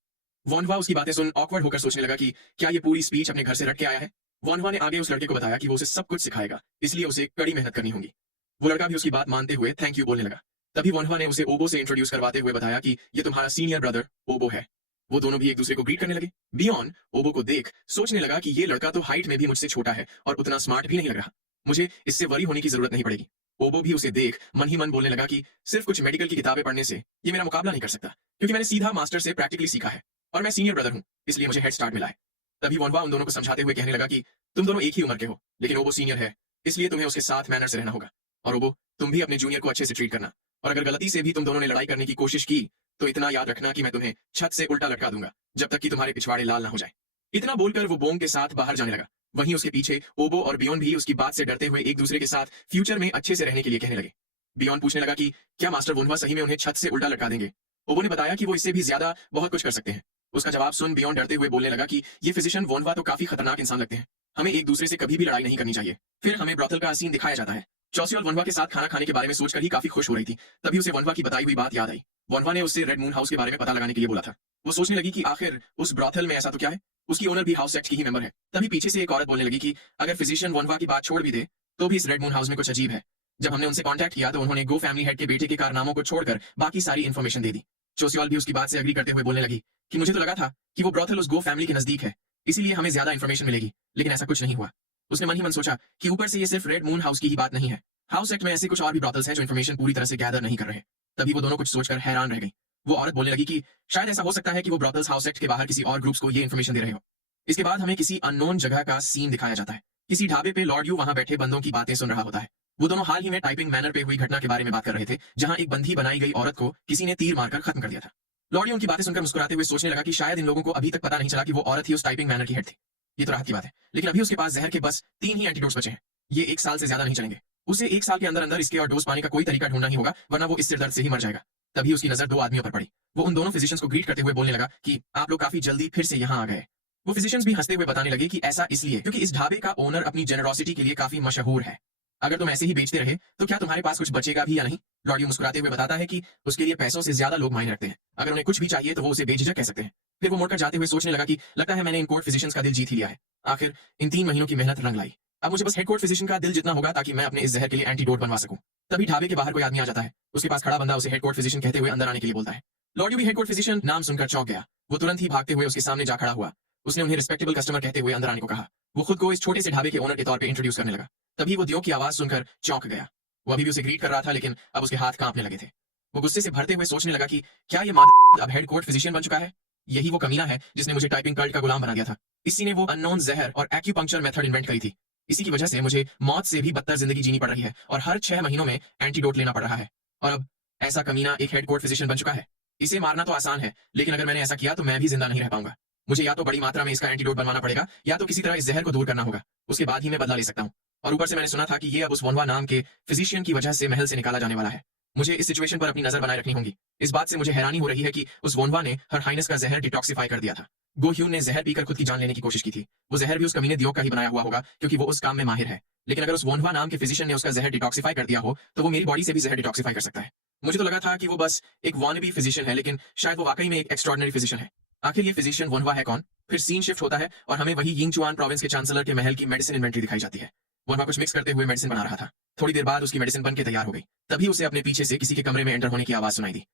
वोनवा उसकी बातें सुन ऑकवर्ड होकर सोचने लगा कि क्या ये पूरी स्पीच अपने घर से रट के आया है। वोनवा ने आगे उस लड़के को बताया कि वो उसे सब कुछ सिखाएगा, इसलिए उसे कड़ी मेहनत करनी होगी। वो लड़का भी उसकी बात मानते हुए थैंक यू बोलने लगा। तभी वोनवा ने उसे ओबो से इंट्रोड्यूस करवाते हुए बताया कि ये तुम्हारा सीनियर ब्रदर ओबो है। वो दोनों भी एक दूसरे को ग्रीट करने लगे। बियॉन ओबो को देख सोचने लगा कि ये लड़का तो हाइट में भी मुझसे छोटा है और उतना स्मार्ट भी नहीं लग रहा, मुझे इससे वरी होने की जरूरत नहीं पड़ेगी। ओबो भी उसे देख मन ही मन बोलने लगा कि सिर्फ कुछ मेडिकल की किताबें पढ़ने से ये मेरा मुकाबला नहीं कर सकता, क्योंकि मैंने सीधा मास्टर से प्रैक्टिकली सीखा है और मैं सीनियर ब्रदर हूँ, इसलिए मुझे हेड स्टार्ट मिला है। तभी वोनवा उन दोनों को समझाते हुए कहने लगा कि तुम दोनों एक ही उम्र के हो, लेकिन ओबो सीनियर है, इसलिए तुम्हें उसके साथ मैनर से रहना होगा। और ओबो, तुम भी अपने जूनियर को अच्छे से ट्रीट करना, और अगर गलती से भी तुम दोनों ने लड़ाई करने की कोशिश की तो इतना याद रखना कि मैं तुम्हें छत से उल्टा लटका दूंगा जब तक कि तुम्हारे पिछवाड़े लाल ना हो जाए। इतना बोलकर वो बोंग के साथ बाहर जाने लगा। वहीं उसके पीछे ओबो और बियॉन भी उसकी बात से डरते हुए एक दूसरे के साथ फ्यूचर में अच्छे से रहने के लिए कहने लगे। बियॉन पूछने लगा कि क्या मास्टर वोनवा सही में उन्हें छत से उल्टा लटका देंगे। ओबो ने बताया कि वो इससे भी ज्यादा बहुत कुछ कर सकते हैं। उसका जवाब सुन बियॉन डरते हुए बोलने लगा कि ये फिजिशियन वोनवा तो काफी खतरनाक इंसान लगते हैं, हमें एक दूसरे से कभी भी लड़ाई नहीं करनी चाहिए। फिर हमें ब्रॉथल का सीन दिखाया जाता है। चौसियल वनवा के साथ खाना खाने के बारे में सोचकर ही काफी खुश हो रही थी। तभी उसे वनवा की बताई हुई बात याद आई। वनवा ने उससे रेड मून हाउस के बारे में पता लगाने के लिए बोला था। वो सोचने लगी कि आखिर उस ब्रॉथल में ऐसा तो क्या है, उसकी ओनर भी हाउस एक्ट की ही मेंबर है। तभी पीछे से एक औरत बोलने लगी कि अगर फिजिशियन वनवा की बात छोड़ भी दे तो भी इस रेड मून हाउस में कुछ अजीब है। जब हमने उनसे कांटेक्ट किया तो उन्होंने गो फैमिली हेड के बेटे के कारनामों को छोड़कर बाकी सारी इन्फॉर्मेशन दे दी। चोसियल भी उसकी बात से एग्री करते हुए बोलने लगी कि मुझे तो लगा था कि वो ब्रॉथल उस गो फैमिली के नजदीक है, इसीलिए हमें ज्यादा इन्फॉर्मेशन मिलेगी, लेकिन ऐसा कुछ नहीं हुआ। उसने मन ही मन सोचा कि ऊपर से ये सिर्फ रेड मून हाउस की ही बात नहीं है, हाउस एक्ट में ऐसे कुछ और भी ब्रॉथल्स हैं जो इन्फॉर्मेशन पूरी तरह से गैदर नहीं कर रहे। तभी वो दोनों कुछ सोचकर हैरान रह गई। वो औरत बोलने लगी कि शायद ऐसा हो सकता है कि वो ब्रॉथल्स हाउस एक्ट के बाहर किसी और ग्रुप्स को ये इन्फॉर्मेशन दे रहे हो। इसके बाद हमें किसी अननोन जगह का सीन दिखाया जाता है। किसी ढाबे पे लॉर्ड यू वहां बैठे बंदों की बातें सुन रहा होता है। वो दोनों हाल ही में टाइपिंग मैनर पे हुई घटना के बारे में बात कर रहे थे, जहां एक बंधी बनाई गई औरत को किसी ने तीर मारकर खत्म कर दिया था। लॉर्ड यू उनकी बातें सुनकर मुस्कुराते हुए सोचने लगा कि शायद इन लोगों को अभी तक पता नहीं चला कि वो औरत ही उस टाइपिंग मैनर की हेड थी। ये तो राहत की बात है, लेकिन अभी उसके पास जहर के बस 3 ही एंटीडोट्स बचे हैं। ये 1 साल से ज्यादा नहीं चलेंगे। उसे 1 साल के अंदर अंदर इसके और डोज पाने का कोई तरीका ढूंढना ही होगा, वरना वो इस सिरदर्द से ही मर जाएगा। तभी उसकी नजर 2 आदमियों पर पड़ी। वो उन दोनों फिजिशियंस को ग्रीट करते हुए बोलने लगा कि आप लोग काफी जल्दी फिर से यहाँ आ गए। वो फिजिशियंस भी हंसते हुए बताने लगे कि ऐसा इसलिए क्योंकि इस ढाबे का ओनर अपनी जेनरोसिटी के लिए काफी मशहूर है। अगर तुम ऐसे ही बेचते रहे तो क्या तुम्हारे पास कुछ बचेगा भी या नहीं। लॉर्ड यू मुस्कुराते हुए बताता है कि उसके लिए पैसों से ज्यादा लोग मायने रखते हैं, अगर उन्हें कुछ भी चाहिए तो वो उसे बेझिझक कह सकते हैं। फिर वो मुड़कर जाते हुए सोचने लगा कि लगता है मैंने इन कोर्ट फिजिशियंस का दिल जीत ही लिया है। आखिर इन 3 महीनों की मेहनत रंग लाई। अब मुझे बस हेड कोर्ट फिजिशियन का दिल जितना होगा ताकि मैं अपने इस जहर के लिए एंटीडोट बनवा सकूं। तभी ढाबे के बाहर कोई आदमी आ जाता है। उसके पास खड़ा बंदा उसे हेड कोर्ट फिजिशियन कहते हुए अंदर आने के लिए बोलता है। लॉर्ड यू भी हेड कोर्ट फिजिशियन नाम सुनकर चौंक गया। वो तुरंत ही भागते हुए उसके सामने जा खड़ा हुआ। उसने उन्हें रिस्पेक्टेबल कस्टमर कहते हुए अंदर आने को कहा। वो खुद को इस छोटे से ढाबे के ओनर के तौर पे इंट्रोड्यूस करने लगा। तभी वो दियो की आवाज सुनकर चौंक गया। वो अभी भी उसे ग्रीट कर रहा था, लेकिन अब उसके हाथ कांपने लगे थे। वो गुस्से से भरते हुए सोचने लगा कि क्या ये माद अब हेड कोर्ट फिजिशियन बन चुका है। यही वो कमीना है जिसने मुझे टाइपिंग कल्ट का गुलाम बना दिया था। इसी ने वो अननोन जहर और एक्यूपंक्चर मेथड इन्वेंट करी थी। इसी की वजह से मुझे मौत से भी बदतर जिंदगी जीनी पड़ रही है और हर 6 महीनों में एंटीडोट लेना पड़ रहा है। और अब ऐसा कमीना एक हेड कोर्ट फिजिशियन बन चुका है। इसे मारना तो आसान है, लेकिन अगर मैंने ऐसा किया तो मैं भी जिंदा नहीं रह पाऊंगा। मुझे या तो बड़ी मात्रा में इसका एंटीडोट बनवाना पड़ेगा या तो किसी तरह इस जहर को दूर करना होगा। उसके बाद ही मैं बदला ले सकता हूँ। और ऊपर से मैंने सुना था कि ये अब उस वोनवा नाम के फिजिशियन की वजह से महल से निकाला जाने वाला है। मुझे इस सिचुएशन पर अपनी नजर बनाए रखनी होगी। इस बात से मुझे हैरानी हो रही है कि उस वोनवा ने हर हाइनेस का जहर डिटॉक्सिफाई कर दिया था। गो ह्यून ने जहर पीकर खुद की जान लेने की कोशिश की थी। वो जहर भी उस कमीने दियो का ही बनाया हुआ होगा, क्योंकि वो उस काम में माहिर है। लेकिन अगर उस वोनवा नाम के फिजिशियन ने उसका जहर डिटॉक्सिफाई कर दिया हो तो वो मेरी बॉडी से भी जहर डिटॉक्सिफाई कर सकता है। मुझे तो लगा था कि वो बस एक वॉनबी फिजिशियन है, लेकिन शायद वो वाकई में एक एक्स्ट्रॉर्डिनरी फिजिशियन है। आखिर ये फिजिशियन वोनवा है कौन? फिर सीन शिफ्ट होता है और हमें वही यिंगचुआन प्रोविंस के चांसलर के महल की मेडिसिन इन्वेंटरी दिखाई जाती है। वोनवा कुछ मिक्स करते हुए मेडिसिन बना रहा था। थोड़ी देर बाद उसकी मेडिसिन बन के तैयार हो गई। तभी उसे अपने पीछे से किसी के कमरे में एंटर होने की आवाज सुनाई दी।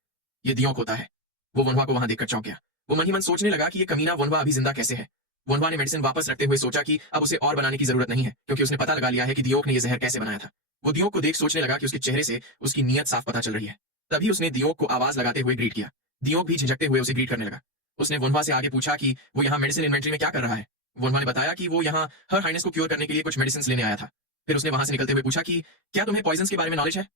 ये दियोक होता है। वो वोनवा को वहां देखकर चौंक गया। वो मन ही मन सोचने लगा कि ये कमीना वोनवा अभी जिंदा कैसे है। वोनवा ने मेडिसिन वापस रखते हुए सोचा कि अब उसे और बनाने की जरूरत नहीं है, क्योंकि उसने पता लगा लिया है कि दियोक ने यह जहर कैसे बनाया था। वो दियोक को देख सोचने लगा कि उसके चेहरे से उसकी नीयत साफ पता चल रही है। तभी उसने दियोक को आवाज लगाते हुए ग्रीट किया। दियोक भी झिझकते हुए उसे ग्रीट करने लगा। उसने वोनवा से आगे पूछा कि वो यहाँ मेडिसिन इन्वेंट्री में क्या कर रहा है। वोनवा ने बताया कि वो यहाँ हर हाइनेस को क्योर करने के लिए कुछ मेडिसिन लेने आया था। फिर उसने वहां से निकलते हुए पूछा कि क्या तुम्हें पॉइजन के बारे में नॉलेज है।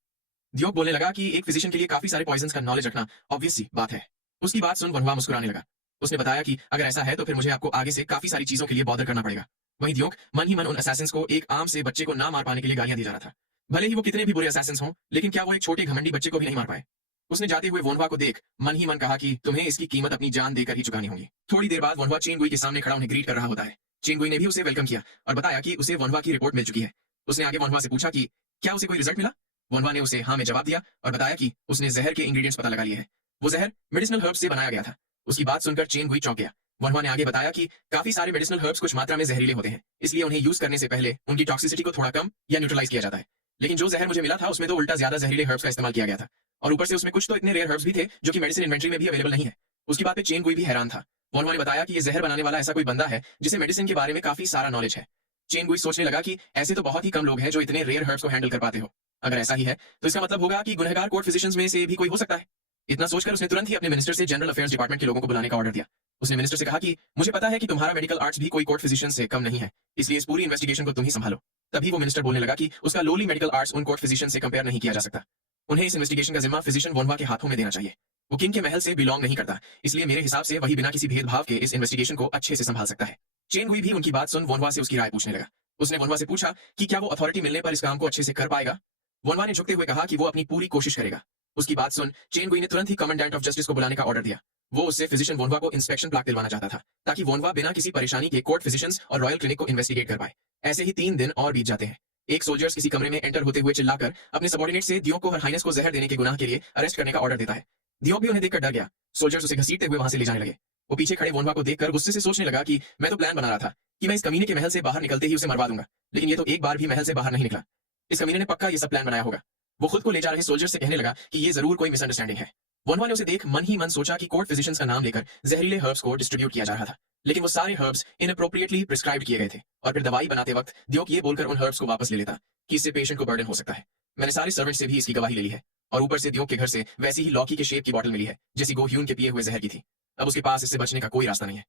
दियोक बोलने लगा कि एक फिजिशियन के लिए काफी सारे पॉइजन का नॉलेज रखना ऑब्वियस सी बात है। उसकी बात सुन वोनवा मुस्कुराने लगा। उसने बताया कि अगर ऐसा है तो फिर मुझे आपको आगे से काफी सारी चीजों के लिए बॉदर करना पड़ेगा। वहीं दियोक मन ही मन उन असैसिन्स को एक आम से बच्चे को ना मार पाने के लिए गालियां दे जा रहा था। भले ही वो कितने भी बुरे असैसिन्स हों, लेकिन क्या वो एक छोटे घमंडी बच्चे को भी नहीं मार पाए। उसने जाते हुए वोनवा को देख मन ही मन कहा कि तुम्हें इसकी कीमत अपनी जान देकर ही चुकानी होगी। थोड़ी देर बाद वोनवा चेन गुई के सामने खड़ा उन्हें ग्रीट कर रहा होता है। चेन गुई ने भी उसे वेलकम किया और बताया कि उसे वोनवा की रिपोर्ट मिल चुकी है। उसने आगे वोनवा से पूछा कि क्या उसे कोई रिजल्ट मिला। वोनवा ने उसे हाँ में जवाब दिया और बताया कि उसने जहर के इंग्रेडिएंट्स पता लगा लिए हैं। वो जहर मेडिसिनल हर्ब्स से बनाया गया था। उसकी बात सुनकर चेन गुई चौंक गया। वोनवा ने आगे बताया कि काफी सारे मेडिसिनल हर्ब्स कुछ मात्रा में जहरीले होते हैं, इसलिए उन्हें यूज करने से पहले उनकी टॉक्सिसिटी को थोड़ा कम या न्यूट्रलाइज किया जाता है। लेकिन जो जहर मुझे मिला था उसमें तो उल्टा ज्यादा जहरीले हर्ब्स का इस्तेमाल किया गया था, और ऊपर से उसमें कुछ तो इतने रेयर हर्ब्स भी थे जो कि मेडिसिन इन्वेंट्री में भी अवेलेबल नहीं है। उसकी बात पे चेन गुई भी हैरान था। वोनवा ने बताया कि ये जहर बनाने वाला ऐसा कोई बंदा है जिसे मेडिसिन के बारे में काफी सारा नॉलेज है। चेन गुई सोचने लगा कि ऐसे तो बहुत ही कम लोग हैं जो इतने रेयर हर्ब्स को हैंडल कर पाते हो। अगर ऐसा ही है तो इसका मतलब होगा कि गुनहगार कोर्ट फिजिशियंस में से भी कोई हो सकता है। इतना सोचकर उसने तुरंत ही अपने मिनिस्टर से जनरल अफेयर्स डिपार्टमेंट के लोगों को बुलाने का ऑर्डर दिया। उसने मिनिस्टर से कहा कि मुझे पता है कि तुम्हारा मेडिकल आर्ट्स भी कोई कोर्ट फिजिशियन से कम नहीं है, इसलिए इस पूरी इन्वेस्टिगेशन को तुम ही संभालो। तभी वो मिनिस्टर बोलने लगा कि उसका लोली मेडिकल आर्ट्स उन कोर्ट फिजिशियन से कंपेयर नहीं किया जा सकता। उन्हें इस इन्वेस्टिगेशन का जिम्मा फिजिशियन वोनवा के हाथों में देना चाहिए। वो किंग के महल से बिलोंग नहीं करता, इसलिए मेरे हिसाब से वही बिना किसी भेदभाव के इस इन्वेस्टिगेशन को अच्छे से संभाल सकता है। चेन हुई भी उनकी बात सुन वोनवा से उसकी राय पूछने लगा। उसने वोनवा से पूछा कि क्या वो अथॉरिटी मिलने पर इस काम को अच्छे से कर पाएगा। वोनवा ने झुकते हुए कहा कि वो अपनी पूरी कोशिश करेगा। उसकी बात सुन चेन गुई ने तुरंत ही कमांडेंट ऑफ जस्टिस को बुलाने का ऑर्डर दिया। वो उससे फिजिशियन वोनवा को इंस्पेक्शन प्लाक दिलवाना चाहता था, ताकि वोनवा बिना किसी परेशानी के कोर्ट फिजिशियंस और रॉयल क्लिनिक को इन्वेस्टिगेट कर पाए। ऐसे ही 3 दिन और बीत जाते हैं। एक सोल्जर्स किसी कमरे में एंटर होते हुए चिल्लाकर अपने सबॉर्डिनेट से दियोक को हर हाइनेस को जहर देने के गुनाह के लिए अरेस्ट करने का ऑर्डर देता है। दियोक भी उन्हें देखकर डर गया। सोल्जर्स उसे घसीटते हुए वहां से ले जाने लगे। वो पीछे खड़े वोनवा को देखकर गुस्से से सोचने लगा कि मैं तो प्लान बना रहा था कि मैं इस कमीने के महल से बाहर निकलते ही उसे मरवा दूंगा, लेकिन ये तो एक बार भी महल से बाहर नहीं निकला। इस कमीने ने पक्का ये सब प्लान बनाया होगा। वो खुद को ले जा रहे सोल्जर से कहने लगा कि ये जरूर कोई मिसअंडरस्टैंडिंग है। वोनवा ने उसे देख मन ही मन सोचा कि कोर्ट फिजिशियंस का नाम लेकर जहरीले हर्ब्स को डिस्ट्रीब्यूट किया जा रहा था, लेकिन वो सारे हर्ब्स इनअप्रोप्रिएटली प्रिस्क्राइब किए गए थे, और फिर दवाई बनाते वक्त दियोक ये बोलकर उन हर्ब्स को वापस ले लेता कि इससे पेशेंट को बर्डन हो सकता है। मैंने सारे सर्वेंट से भी इसकी गवाही ले ली है, और ऊपर से दियोक के घर से वैसी ही लॉकी के शेप की बॉटल मिली है जैसी गोह्यून के पिए हुए जहर की थी। अब उसके पास इससे बचने का कोई रास्ता नहीं है।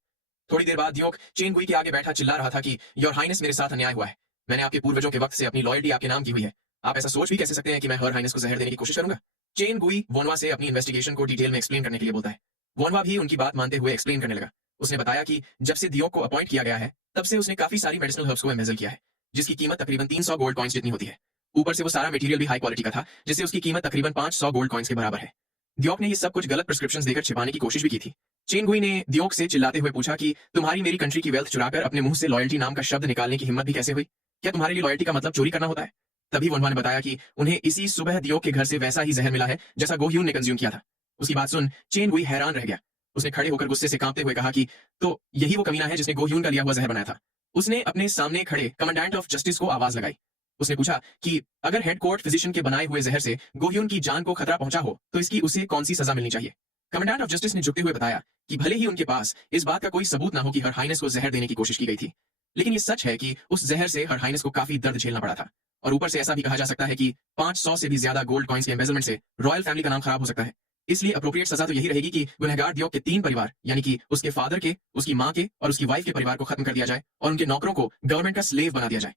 थोड़ी देर बाद दियोक चेन गुई के आगे बैठा चिल्ला रहा था कि योर हाइनेस मेरे साथ अन्याय हुआ है। मैंने आपके पूर्वजों के वक्त से अपनी लॉयल्टी आपके नाम की हुई है। आप ऐसा सोच भी कैसे सकते हैं कि मैं हर हाइनेस को जहर देने की कोशिश करूंगा। चेन गुई वोनवा से अपनी इन्वेस्टिगेशन को डिटेल में एक्सप्लेन करने के लिए बोलता है। वोनवा भी उनकी बात मानते हुए एक्सप्लेन करने लगा। उसने बताया कि जब से दियोक को अपॉइंट किया गया है तब से उसने काफी सारी मेडिसिनल हर्ब्स को एम्बेजल किया है, जिसकी कीमत तकरीबन 300 गोल्ड कॉइंस जितनी होती है। ऊपर से वो सारा मटेरियल भी हाई क्वालिटी का था, जिससे उसकी कीमत तकरीबन 500 गोल्ड कॉइंस के बराबर है। दियोक ने ये सब कुछ गलत प्रिस्क्रिप्शंस देकर छिपाने की कोशिश भी की थी। चेन गुई ने दियोक से चिल्लाते हुए पूछा कि तुम्हारी मेरी कंट्री की वेल्थ चुराकर अपने मुंह से लॉयल्टी नाम का शब्द निकालने की हिम्मत भी कैसे हुई। क्या तुम्हारे लिए लॉयल्टी का मतलब चोरी करना होता है। तभी वोनवा ने बताया कि उन्हें इसी सुबह दियोक के घर से वैसा ही जहर मिला है जैसा गोह्यून ने कंज्यूम किया था। उसकी बात सुन चेन गुई हैरान रह गया। उसने खड़े होकर गुस्से से कांपते हुए कहा कि तो यही वो कमीना है जिसने गोह्यून का लिया हुआ जहर बनाया था। उसने अपने सामने खड़े कमांडेंट ऑफ जस्टिस को आवाज लगाई। उसने पूछा कि अगर हेड कोर्ट फिजिशियन के बनाए हुए जहर से गोह्यून की जान को खतरा पहुंचा हो तो इसकी उसे कौन सी सजा मिलनी चाहिए। कमांडेंट ऑफ जस्टिस ने झुकते हुए बताया कि भले ही उनके पास इस बात का कोई सबूत ना हो कि हर हाइनेस को जहर देने की कोशिश की गई थी, लेकिन ये सच है कि उस जहर से हर हाइनेस को काफी दर्द झेलना पड़ा था। और ऊपर से ऐसा भी कहा जा सकता है कि 500 से भी ज्यादा गोल्ड कॉइंस के एम्बेजलमेंट से रॉयल फैमिली का नाम खराब हो सकता है। इसलिए अप्रोप्रिएट सजा तो यही रहेगी कि गुनहगार दियोक के 3 परिवार यानी कि उसके फादर के, उसकी माँ के और उसकी वाइफ के परिवार को खत्म कर दिया जाए और उनके नौकरों को गवर्नमेंट का स्लेव बना दिया जाए।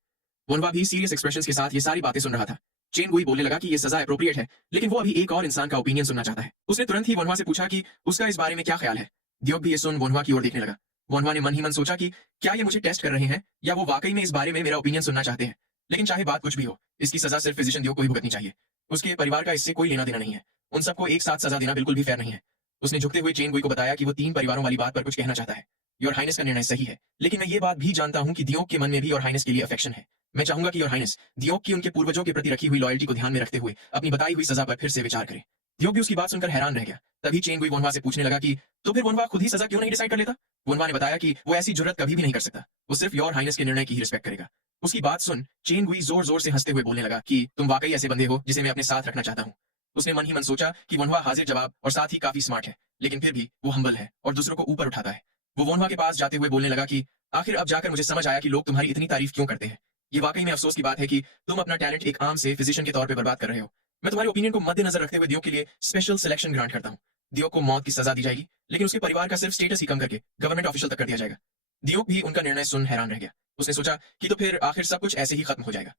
वोनवा भी सीरियस एक्सप्रेशंस के साथ ये सारी बातें सुन रहा था। चेन गुई बोलने लगा कि ये सजा अप्रोप्रिएट है, लेकिन वो अभी एक और इंसान का ओपिनियन सुनना चाहता है। उसने तुरंत ही वोनवा से पूछा कि उसका इस बारे में क्या ख्याल है। दियोक भी ये सुन वोनवा की ओर देखने लगा। वोनवा ने मन ही मन सोचा कि क्या ये मुझे टेस्ट कर रहे हैं या वो वाकई में इस बारे में मेरा ओपिनियन सुनना चाहते हैं। लेकिन चाहे बात कुछ भी हो, इसकी सजा सिर्फ फिजिशियन दियोक को ही भुगतनी चाहिए। उसके परिवार का इससे कोई लेना देना नहीं है। उन सबको एक साथ सजा देना बिल्कुल भी फेयर नहीं है। उसने झुकते हुए चेन गुई को बताया कि वो 3 परिवारों वाली बात पर कुछ कहना चाहता है। योर हाइनेस का निर्णय सही है, लेकिन मैं ये बात भी जानता हूँ कि दियोक के मन में भी योर हाइनेस के लिए अफेक्शन है। मैं चाहूंगा कि योर हाइनेस दियोक की उनके पूर्वजों के प्रति रखी हुई लॉयल्टी को ध्यान में रखते हुए अपनी बताई हुई सजा पर फिर से विचार करें। दियोक भी उसकी बात सुनकर हैरान रह गया। तभी चेन गुई वोनवा से पूछने लगा कि तो फिर वोनवा खुद ही सजा क्यों नहीं डिसाइड कर लेता। वोनवा ने बताया कि वो ऐसी जुर्रत कभी भी नहीं कर सकता, वो सिर्फ योर हाइनेस के निर्णय की ही रिस्पेक्ट करेगा। उसकी बात सुन चेन गुई जोर जोर से हंसते हुए बोलने लगा कि तुम वाकई ऐसे बंदे हो जिसे मैं अपने साथ रखना चाहता हूँ। उसने मन ही मन सोचा कि वोनवा हाजिर जवाब और साथ ही काफी स्मार्ट है, लेकिन फिर भी वो हम्बल है और दूसरों को ऊपर उठाता है। वो वोनवा के पास जाते हुए बोलने लगा कि आखिर अब जाकर मुझे समझ आया कि लोग तुम्हारी इतनी तारीफ क्यों करते हैं। ये वाकई में अफसोस की बात है कि तुम अपना टैलेंट एक आम से फिजिशियन के तौर पर बर्बाद कर रहे हो। मैं तुम्हारे ओपिनियन को मद्देनजर रखते हुए दियोक के लिए स्पेशल सिलेक्शन ग्रांट करता हूँ। दियोक को मौत की सजा दी जाएगी, लेकिन उसके परिवार का सिर्फ स्टेटस ही कम करके गवर्नमेंट ऑफिशियल तक कर दिया जाएगा। दियोक भी उनका निर्णय सुन हैरान रह गया। उसने सोचा कि तो फिर आखिर सब कुछ ऐसे ही खत्म हो जाएगा।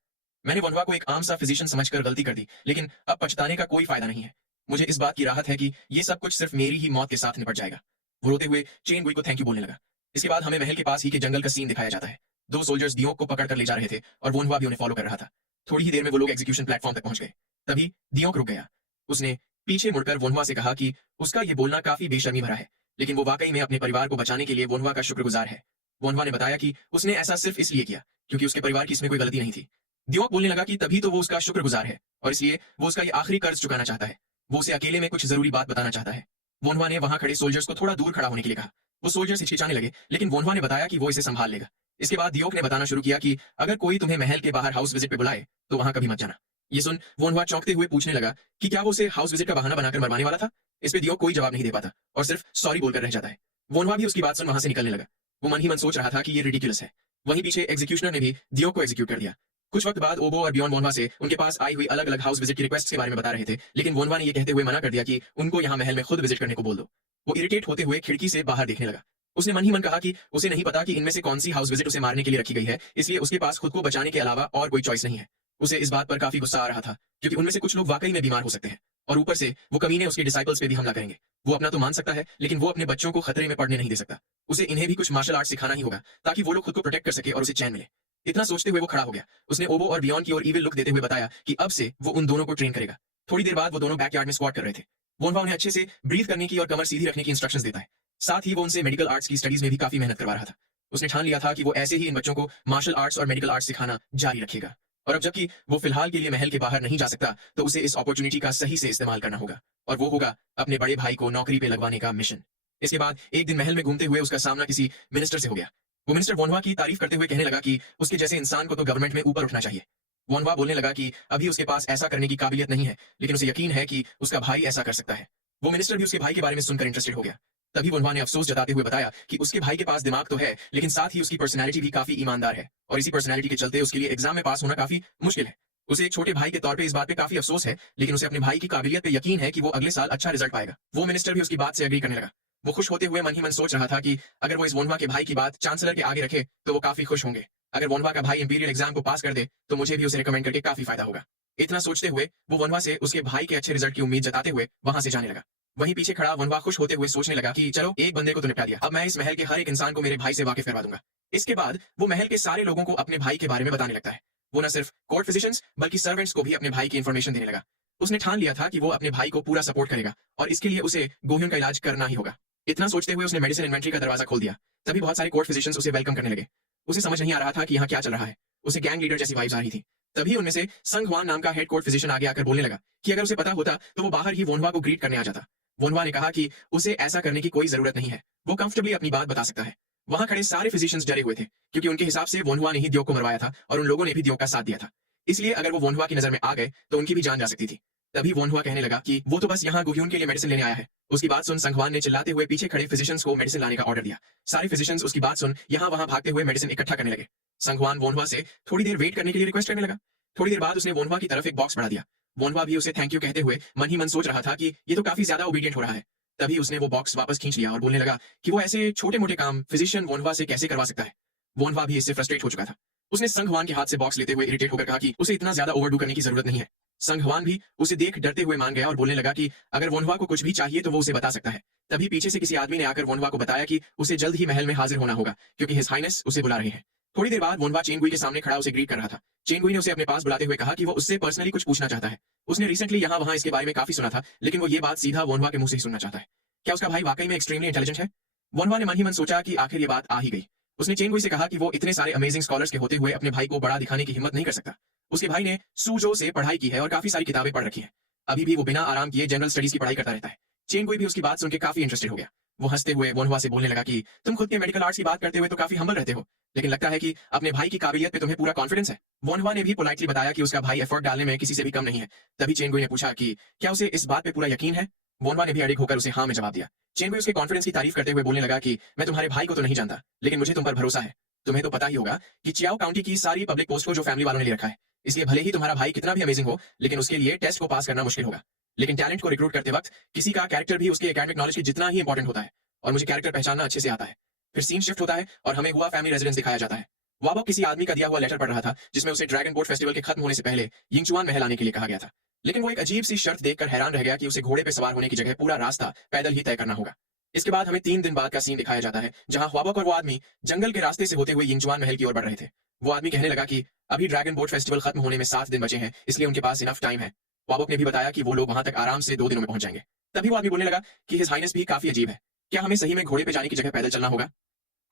मैंने वनवा को एक आम सा फिजिशियन समझकर गलती कर दी, लेकिन अब पछताने का कोई फायदा नहीं है। मुझे इस बात की राहत है कि ये सब कुछ सिर्फ मेरी ही मौत के साथ निपट जाएगा। वो रोते हुए चेन गुई को थैंक यू बोलने लगा। इसके बाद हमें महल के पास ही के जंगल का सीन दिखाया जाता है। दो सोल्जर्स दियोक को पकड़ कर ले जा रहे थे और वोनवा भी उन्हें फॉलो कर रहा था। थोड़ी ही देर में वो लोग एग्जीक्यूशन प्लेटफॉर्म तक पहुंच गए। तभी दियोक रुक गया। उसने पीछे मुड़कर वोनवा से कहा कि उसका ये बोलना काफी बेशर्मी भरा है, लेकिन वो वाकई में अपने परिवार को बचाने के लिए वोनवा का शुक्रगुजार है। वोनवा ने बताया कि उसने ऐसा सिर्फ इसलिए किया क्योंकि उसके परिवार की इसमें कोई गलती नहीं थी। दियोक बोलने लगा कि तभी तो वो उसका शुक्रगुजार है और इसलिए वो उसका ये आखिरी कर्ज चुकाना चाहता है। वो उसे अकेले में कुछ जरूरी बात बताना चाहता है। वोनवा ने वहां खड़े सोल्जर्स को थोड़ा दूर खड़ा होने के लिए कहा। वो सोल्जर्स हिचकिचाने लगे, लेकिन वोनवा ने बताया कि वो इसे संभाल लेगा। इसके बाद दियोक ने बताना शुरू किया कि अगर कोई तुम्हें महल के बाहर हाउस विजिट पे बुलाए तो वहां कभी मत जाना। ये सुन वोनवा चौंकते हुए पूछने लगा कि क्या वो उसे हाउस विजिट का बहाना बनाकर मरवाने वाला था। इस पे दियोक कोई जवाब नहीं दे पाता और सिर्फ सॉरी बोलकर रह जाता है। वोनवा भी उसकी बात सुन वहां से निकलने लगा। वो मन ही मन सोच रहा था कि ये रिडिकुलस है। वहीं पीछे एग्जीक्यूशनर ने भी दियोक को एग्जीक्यूट कर दिया। कुछ वक्त बाद ओबो और बियॉन वोनवा से उनके पास आई हुई अलग अलग हाउस विजिट की रिक्वेस्ट के बारे में बता रहे थे, लेकिन वोनवा ने यह कहते हुए मना कर दिया कि उनको यहाँ महल में खुद विजिट करने को बोल दो। वो इरिटेट होते हुए खिड़की से बाहर देखने लगा। उसने मन ही मन कहा कि उसे नहीं पता कि इनमें से कौन सी हाउस विजिट उसे मारने के लिए रखी गई है, इसलिए उसके पास खुद को बचाने के अलावा और कोई चॉइस नहीं है। उसे इस बात पर काफी गुस्सा आ रहा था क्योंकि उनमें से कुछ लोग वाकई में बीमार हो सकते हैं और ऊपर से वो कमीने उसके डिसाइपल्स पे भी हमला करेंगे। वो अपना तो मान सकता है, लेकिन वो अपने बच्चों को खतरे में पड़ने नहीं दे सकता। उसे इन्हें भी कुछ मार्शल आर्ट सिखाना ही होगा ताकि वो लोग खुद को प्रोटेक्ट कर सके और उसे चैन मिले। इतना सोचते हुए वो खड़ा हो गया। उसने ओबो और बियॉन की ओर इविल लुक देते हुए बताया कि अब से वो उन दोनों को ट्रेन करेगा। थोड़ी देर बाद वो दोनों बैकयार्ड में स्क्वाट कर रहे थे। वोनवा उन्हें अच्छे से ब्रीथ करने की और कमर सीधी रखने की इंस्ट्रक्शंस देता है। साथ ही वो उनसे मेडिकल आर्ट्स की स्टडीज में भी काफी मेहनत करवा रहा था। उसने ठान लिया था कि वो ऐसे ही इन बच्चों को मार्शल आर्ट्स और मेडिकल आर्ट्स सिखाना जारी रखेगा। और अब जबकि वो फिलहाल के लिए महल के बाहर नहीं जा सकता, तो उसे इस अपॉर्चुनिटी का सही से इस्तेमाल करना होगा और वो होगा अपने बड़े भाई को नौकरी पे लगवाने का मिशन। इसके बाद एक दिन महल में घूमते हुए उसका सामना किसी मिनिस्टर से हो गया। वो मिनिस्टर वोनवा की तारीफ करते हुए कहने लगा कि उसके जैसे इंसान को तो गवर्नमेंट में ऊपर उठना चाहिए। वोनवा बोलने लगा कि अभी उसके पास ऐसा करने की काबिलियत नहीं है, लेकिन उसे यकीन है कि उसका भाई ऐसा कर सकता है। वो मिनिस्टर भी उसके भाई के बारे में सुनकर इंटरेस्टेड हो गया। तभी वोनवा ने अफसोस जताते हुए बताया कि उसके भाई के पास दिमाग तो है, लेकिन साथ ही उसकी पर्सनैलिटी भी काफी ईमानदार है और इसी पर्सनैलिटी के चलते उसके लिए एग्जाम में पास होना काफी मुश्किल है। उसे एक छोटे भाई के तौर पे इस बात पे काफी अफसोस है, लेकिन उसे अपने भाई की काबिलियत पे यकीन है कि वो अगले साल अच्छा रिजल्ट पाएगा। वो मिनिस्टर भी उसकी बात से एग्री करने लगा। वो खुश होते हुए मन ही मन सोच रहा था कि अगर वो इस वोनवा के भाई की बात चांसलर के आगे रखे तो वो काफी खुश होंगे। अगर वोनवा का भाई इंपीरियल एग्जाम को पास कर दे तो मुझे भी उसे रिकमेंड करके काफी फायदा होगा। इतना सोचते हुए वो वोनवा से उसके भाई के अच्छे रिजल्ट की उम्मीद जताते हुए वहां से जाने लगा। वहीं पीछे खड़ा वोनवा खुश होते हुए सोचने लगा कि चलो एक बंदे को तो निपटा दिया, अब मैं इस महल के हर एक इंसान को मेरे भाई से वाकिफ करवा दूंगा। इसके बाद वो महल के सारे लोगों को अपने भाई के बारे में बताने लगता है। वो न सिर्फ कोर्ट फिजिशियंस बल्कि सर्वेंट्स को भी अपने भाई की इंफॉर्मेशन देने लगा। उसने ठान लिया था कि वो अपने भाई को पूरा सपोर्ट करेगा और इसके लिए उसे गोह्यून का इलाज करना ही होगा। इतना सोचते हुए उसने मेडिसिन इन्वेंट्री का दरवाजा खोल दिया। तभी बहुत सारे कोर्ट फिजिशियंस उसे वेलकम करने लगे। उसे समझ नहीं आ रहा था कि यहाँ क्या चल रहा है। उसे गैंग लीडर जैसी वाइब्स आ रही थी। तभी उनमें से संग हुआन नाम का हेड कोर्ट फिजिशियन आगे आकर बोलने लगा कि अगर उसे पता होता तो वो बाहर ही वोनवा को ग्रीट करने आ जाता। वोनवा ने कहा कि उसे ऐसा करने की कोई जरूरत नहीं है, वो कंफर्टेबली अपनी बात बता सकता है। वहां खड़े सारे फिजिशियंस डरे हुए थे क्योंकि उनके हिसाब से वोनवा ने ही दियोक को मरवाया था और उन लोगों ने भी दियोक का साथ दिया था। इसलिए अगर वो वोनवा की नजर में आ गए तो उनकी भी जान जा सकती थी। तभी वोनवा कहने लगा कि वो तो बस यहाँ गोह्यून के लिए मेडिसिन लेने आया है। उसकी बात सुन संगवान ने चिल्लाते हुए पीछे खड़े फिजिशियंस को मेडिसिन लाने का ऑर्डर दिया। सारे फिजिशियंस उसकी बात सुन यहाँ वहां भागते हुए मेडिसिन इकट्ठा करने लगे। संगवान वोनवा से थोड़ी देर वेट करने के लिए रिक्वेस्ट करने लगा। थोड़ी देर बाद उसने वोनवा की तरफ एक बॉक्स बढ़ा दिया। वोनवा भी उसे थैंक यू कहते हुए मन ही मन सोच रहा था कि ये तो काफी ज्यादा ओबीडियंट हो रहा है। तभी उसने वो बॉक्स वापस खींच लिया और बोलने लगा कि वो ऐसे छोटे मोटे काम फिजिशियन वोनवा से कैसे करवा सकता है। वोनवा भी इससे फ्रस्ट्रेट हो चुका था। उसने संगवान के हाथ से बॉक्स लेते हुए इरिटेट होकर कहा कि उसे इतना ज्यादा ओवरडू करने की जरूरत नहीं है। संगवान भी उसे देख डरते हुए मान गया और बोलने लगा कि अगर वोनवा को कुछ भी चाहिए तो वो उसे बता सकता है। तभी पीछे से किसी आदमी ने आकर वोनवा को बताया कि उसे जल्द ही महल में हाजिर होना होगा क्योंकि हिज हाइनेस उसे बुला रहे हैं। थोड़ी देर बाद वोनवा चेन गुई के सामने खड़ा उसे ग्रीट कर रहा था। चेन गुई ने उसे अपने पास बुलाते हुए कहा कि वो उससे पर्सनली कुछ पूछना चाहता है। उसने रिसेंटली यहाँ वहां इसके बारे में काफी सुना था, लेकिन वो ये बात सीधा वोनवा के मुंह से ही सुनना चाहता है। क्या उसका भाई वाकई में एक्सट्रीमली इंटेलिजेंट है? वनवा ने मन ही मन सोचा कि आखिर ये बात आ ही गई। उसने चेन गुई से कहा कि वो इतने सारे अमेजिंग स्कॉलर्स के होते हुए अपने भाई को बड़ा दिखाने की हिम्मत नहीं कर सकता। उसके भाई ने सूजो से पढ़ाई की है और काफी सारी किताबें पढ़ रखी हैं। अभी भी वो बिना आराम किए जनरल स्टडीज की पढ़ाई करता रहता है। चेन गुई भी उसकी बात सुनकर काफी इंटरेस्टेड हो गया। वो हंसते हुए वनवा से बोलने लगा कि तुम खुद के मेडिकल आर्ट्स की बात करते हुए तो काफी हम्बल रहते हो, लेकिन लगता है कि अपने भाई की काबिलियत पे तुम्हें पूरा कॉन्फिडेंस है। वनवा ने भी पोलाइटली बताया कि उसका भाई एफर्ट डालने में किसी से भी कम नहीं है। तभी चेन गुई ने पूछा कि क्या उसे इस बात पे पूरा यकीन है। वनवा ने भी अड़िग होकर उसे हाँ में जवाब दिया। चेन गुई उसके कॉन्फिडेंस की तारीफ करते हुए बोलने लगा कि मैं तुम्हारे भाई को तो नहीं जानता, लेकिन मुझे तुम पर भरोसा है। तुम्हें तो पता ही होगा कि चियाओ काउंटी की सारी पब्लिक पोस्ट को जो फैमिली वालों ने ले रखा है, इसलिए भले ही तुम्हारा भाई कितना भी अमेजिंग हो, लेकिन उसके लिए टेस्ट को पास करना मुश्किल होगा। लेकिन टैलेंट को रिक्रूट करते वक्त किसी का कैरेक्टर भी उसके एकेडमिक नॉलेज की जितना ही इंपॉर्टेंट होता है, और मुझे कैरेक्टर पहचानना अच्छे से आता है। फिर सीन शिफ्ट होता है और हमें हुआ फैमिली रेजिडेंस दिखाया जाता है। वाबॉक किसी आदमी का दिया हुआ लेटर पढ़ रहा था जिसमें उसे ड्रैगन बोट फेस्टिवल के खत्म होने से पहले यिंगचुआन महल आने के लिए कहा गया था। लेकिन वो एक अजीब सी शर्त देखकर हैरान रह गया कि उसे घोड़े पे सवार होने की जगह पूरा रास्ता पैदल ही तय करना होगा। इसके बाद हमें 3 दिन बाद का सीन दिखाया जाता है जहां वाबॉक और वो आदमी जंगल के रास्ते से होते हुए यिंगचुआन महल की ओर बढ़ रहे थे। वो आदमी कहने लगा कि अभी ड्रैगन बोट फेस्टिवल खत्म होने में 7 दिन बचे हैं, इसलिए उनके पास इनफ टाइम है। वाबॉक ने भी बताया कि वो लोग वहां तक आराम से 2 दिनों में पहुंच जाएंगे। तभी वो आदमी बोलने लगा कि हिज हाइनेस भी काफी अजीब है, क्या हमें सही में घोड़े पे जाने की जगह पैदल चलना होगा।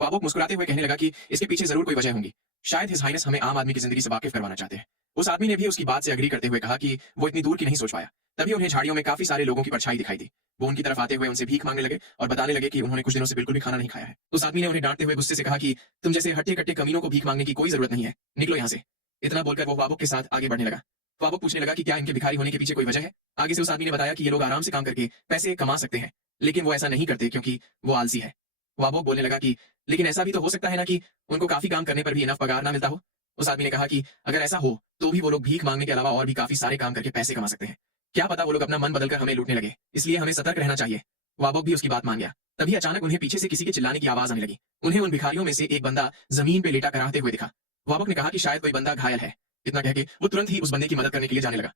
वाबॉक मुस्कुराते हुए कहने लगा कि इसके पीछे जरूर कोई वजह होगी, शायद हिज हाइनेस हमें आम आदमी की जिंदगी से वाकिफ करवाना चाहते हैं। उस आदमी ने भी उसकी बात से अग्री करते हुए कहा कि वो इतनी दूर की नहीं सोच पाया। तभी उन्हें झाड़ियों में काफी सारे लोगों की परछाई दिखाई दी। वो उनकी तरफ आते हुए उनसे भीख मांगने लगे और बताने लगे कि उन्होंने कुछ दिनों से बिल्कुल भी खाना नहीं खाया है। उस आदमी ने उन्हें डांटते हुए गुस्से से कहा कि तुम जैसे हट्टे कट्टे कमीनों को भीख मांगने की कोई जरूरत नहीं है, निकलो यहाँ से। इतना बोलकर वो वाबॉक के साथ आगे बढ़ने लगा। वाबॉक पूछने लगा कि क्या इनके भिखारी होने के पीछे कोई वजह है। आगे से उस आदमी ने बताया कि ये लोग आराम से काम करके पैसे कमा सकते हैं, लेकिन वो ऐसा नहीं करते क्योंकि वो आलसी है। वाबॉक बोलने लगा कि लेकिन ऐसा भी तो हो सकता है ना कि उनको काफी काम करने पर भी इनफ पगार ना मिलता हो। उस आदमी ने कहा कि अगर ऐसा हो तो भी वो लोग भीख मांगने के अलावा और भी काफी सारे काम करके पैसे कमा सकते हैं। क्या पता वो लोग अपना मन बदलकर हमें लूटने लगे, इसलिए हमें सतर्क रहना चाहिए। वाबॉक भी उसकी बात मान गया। तभी अचानक उन्हें पीछे से किसी के चिल्लाने की आवाज आने लगी। उन्हें उन भिखारियों में से एक बंदा जमीन पे लेटा कराहते हुए दिखा। वाबॉक ने कहा कि शायद कोई बंदा घायल है। इतना कह के वो तुरंत ही उस बंदे की मदद करने के लिए जाने लगा।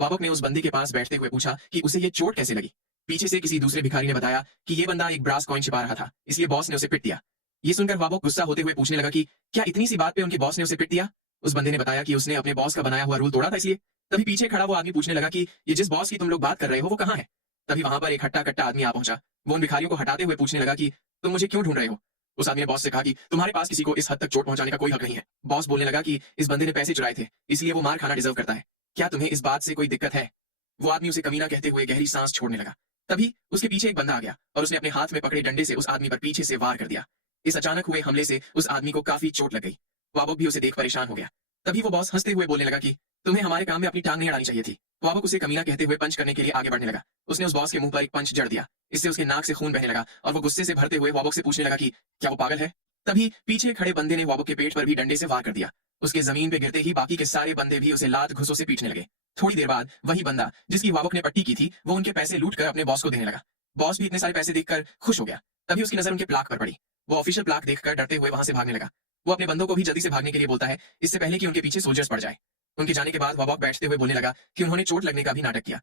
वाबॉक ने उस बंदे के पास बैठते हुए पूछा कि उसे ये चोट कैसे लगी। पीछे से किसी दूसरे भिखारी ने बताया कि ये बंदा एक ब्रास कॉइन छिपा रहा था, इसलिए बॉस ने उसे पिट दिया। ये सुनकर वाबॉक गुस्सा होते हुए पूछने लगा कि क्या इतनी सी बात पे उनके बॉस ने उसे पिट दिया। उस बंदे ने बताया कि उसने अपने बॉस का बनाया हुआ रूल तोड़ा था, इसलिए। तभी पीछे खड़ा वो आदमी पूछने लगा कि ये जिस बॉस की तुम लोग बात कर रहे हो वो कहाँ है। तभी वहां पर एक हट्टा कट्टा आदमी आ पहुंचा। वो उन भिखारियों को हटाते हुए पूछने लगा कि तुम मुझे क्यों ढूंढ रहे हो। उस आदमी ने बॉस से कहा कि तुम्हारे पास किसी को इस हद तक चोट पहुंचाने का कोई हक नहीं है। बॉस बोलने लगा कि इस बंदे ने पैसे चुराए थे, इसलिए वो मार खाना डिजर्व करता है। क्या तुम्हें इस बात से कोई दिक्कत है। वो आदमी उसे कमीना कहते हुए गहरी सांस छोड़ने लगा। तभी उसके पीछे एक बंदा आ गया और उसने अपने हाथ में पकड़े डंडे से उस आदमी पर पीछे से वार कर दिया। इस अचानक हुए हमले से उस आदमी को काफी चोट लग गई। वाबॉक भी उसे देख परेशान हो गया। तभी वो बॉस हंसते हुए बोलने लगा कि तुम्हें हमारे काम में अपनी टांग नहीं अड़ानी चाहिए थी। वाबॉक उसे कमीना कहते हुए पंच करने के लिए आगे बढ़ने लगा। उसने उस बॉस के मुंह पर एक पंच जड़ दिया। इससे उसके नाक से खून बहने लगा और वो गुस्से से भरते हुए वाबॉक से पूछने लगा कि क्या वो पागल है। तभी पीछे खड़े बंदे ने वाबॉक के पेट पर भी डंडे से वार कर दिया। उसके जमीन पे गिरते ही बाकी के सारे बंदे भी उसे लात घुसों से पीटने लगे। थोड़ी देर बाद वही बंदा जिसकी वाबॉक ने पट्टी की थी वो उनके पैसे लूट कर अपने बॉस को देने लगा। बॉस भी इतने सारे पैसे देखकर खुश हो गया। तभी उसकी नजर उनके प्लाक पर पड़ी। वो ऑफिशियल प्लाक देखकर डरते हुए वहां से भागने लगा। वो अपने बंदों को भी जल्दी से भागने के लिए बोलता है, इससे पहले कि उनके पीछे सोल्जर्स पड़ जाए। उनके जाने के बाद वाबॉक बैठते हुए बोलने लगा कि उन्होंने चोट लगने का भी नाटक किया।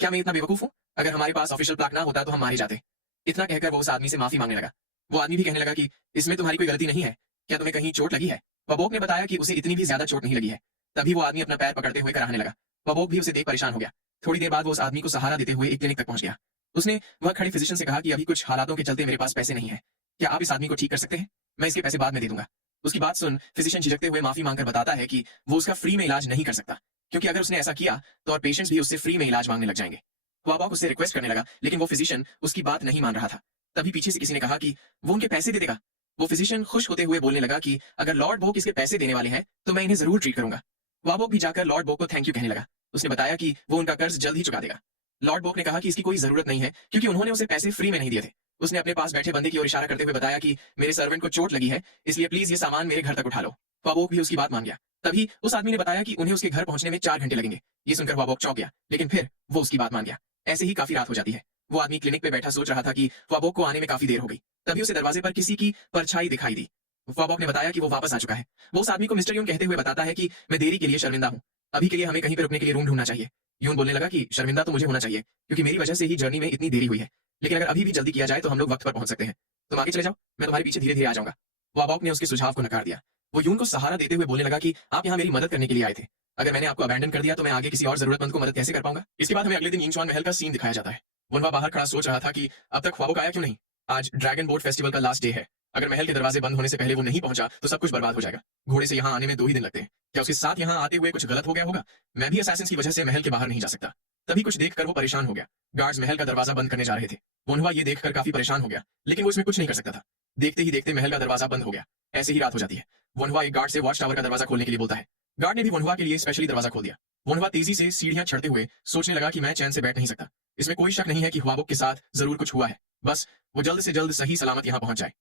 क्या मैं इतना बेवकूफ हूँ। अगर हमारे पास ऑफिशियल प्लाक ना होता तो हम मारे जाते। इतना कहकर वो उस आदमी से माफी मांगने लगा। वो आदमी भी कहने लगा कि इसमें तुम्हारी कोई गलती नहीं है, क्या तुम्हें कहीं चोट लगी है। वाबॉक ने बताया कि उसे इतनी भी ज्यादा चोट नहीं लगी है। तभी वो आदमी अपना पैर पकड़ते हुए कराहने लगा। वाबॉक भी उसे देख परेशान हो गया। थोड़ी देर बाद वो उस आदमी को सहारा देते हुए एक क्लिनिक तक पहुंच गया। उसने वह खड़े फिजिशियन से कहा कि अभी कुछ हालातों के चलते मेरे पास पैसे नहीं है, क्या आप इस आदमी को ठीक कर सकते हैं। मैं इसके पैसे बाद में दे दूंगा। उसकी बात सुन फिजिशियन झिझकते हुए माफी मांगकर बताता है कि वो उसका फ्री में इलाज नहीं कर सकता, क्योंकि अगर उसने ऐसा किया तो और पेशेंट्स भी उससे फ्री में इलाज मांगने लग जाएंगे। वाबॉक उससे रिक्वेस्ट करने लगा, लेकिन वो फिजिशियन उसकी बात नहीं मान रहा था। तभी पीछे से किसी ने कहा कि वो उनके पैसे दे देगा। वो फिजिशियन खुश होते हुए बोलने लगा कि अगर लॉर्ड बोक इसके पैसे देने वाले हैं तो मैं इन्हें जरूर ट्रीट करूंगा। वाबॉक भी जाकर लॉर्ड बोक को थैंक यू कहने लगा। उसने बताया कि वो उनका कर्ज जल्द ही चुका देगा। लॉर्ड बोक ने कहा कि इसकी कोई जरूरत नहीं है, क्योंकि उन्होंने उसे पैसे फ्री में नहीं दिए थे। उसने अपने पास बैठे बंदे की ओर इशारा करते हुए बताया कि मेरे सर्वेंट को चोट लगी है, इसलिए प्लीज ये सामान मेरे घर तक उठा लो। वाबॉक भी उसकी बात मान गया। तभी उस आदमी ने बताया कि उन्हें उसके घर पहुंचने में 4 घंटे लगेंगे। ये सुनकर वाबॉक चौंक गया, लेकिन फिर वो उसकी बात मान गया। ऐसे ही काफी रात हो जाती है। वो आदमी क्लिनिक पे बैठा सोच रहा था कि वाबॉक को आने में काफी देर हो गई। तभी उसे दरवाजे पर किसी की परछाई दिखाई दी। वाबॉक ने बताया कि वो वापस आ चुका है। वो उस आदमी को मिस्टर यून कहते हुए बताता है कि मैं देरी के लिए शर्मिंदा हूँ, अभी के लिए हमें कहीं पर रुकने के लिए रूम ढूंढना चाहिए। यून बोलने लगा कि शर्मिंदा तो मुझे होना चाहिए, क्योंकि मेरी वजह से ही जर्नी में इतनी देरी हुई है, लेकिन अगर अभी भी जल्दी किया जाए तो हम लोग वक्त पर पहुंच सकते हैं। तुम आगे चले जाओ, मैं तुम्हारे पीछे धीरे धीरे आ जाऊंगा। वाबॉक ने उसके सुझाव को नकार दिया। वो यून को सहारा देते हुए बोलने लगा कि आप यहाँ मेरी मदद करने के लिए आए थे, अगर मैंने आपको अबैंडन कर दिया तो मैं आगे किसी और जरूरतमंद को मदद कैसे कर पाऊंगा। इसके बाद हमें अगले दिन यिंगचुआन महल का सीन दिखाया जाता है। वनवा बाहर खड़ा सोच रहा था कि अब तक ख्वाबोक आया क्यों नहीं। आज ड्रैगन बोट फेस्टिवल का लास्ट डे है। अगर महल के दरवाजे बंद होने से पहले वो नहीं पहुंचा तो सब कुछ बर्बाद हो जाएगा। घोड़े से यहाँ आने में 2 ही दिन लगते हैं। क्या उसके साथ यहाँ आते हुए कुछ गलत हो गया होगा? मैं भी असैसिन्स की वजह से महल के बाहर नहीं जा सकता। तभी कुछ देखकर वो परेशान हो गया। गार्ड्स महल का दरवाजा बंद करने जा रहे थे। वोनहुआ ये देखकर काफी परेशान हो गया, लेकिन वो इसमें कुछ नहीं कर सकता था। देखते ही देखते महल का दरवाजा बंद हो गया। ऐसे ही रात हो जाती है। वोनहुआ एक गार्ड से वॉच टावर का दरवाजा खोलने के लिए बोलता है। गार्ड ने भी वोनहुआ के लिए स्पेशली दरवाजा खोल दिया। वोनहुआ तेजी से सीढ़ियां चढ़ते हुए सोचने लगा कि मैं चैन से बैठ नहीं सकता। इसमें कोई शक नहीं है कि हुआबुक के साथ जरूर कुछ हुआ है। बस वो जल्द से जल्द सही सलामत यहाँ पहुंच जाए।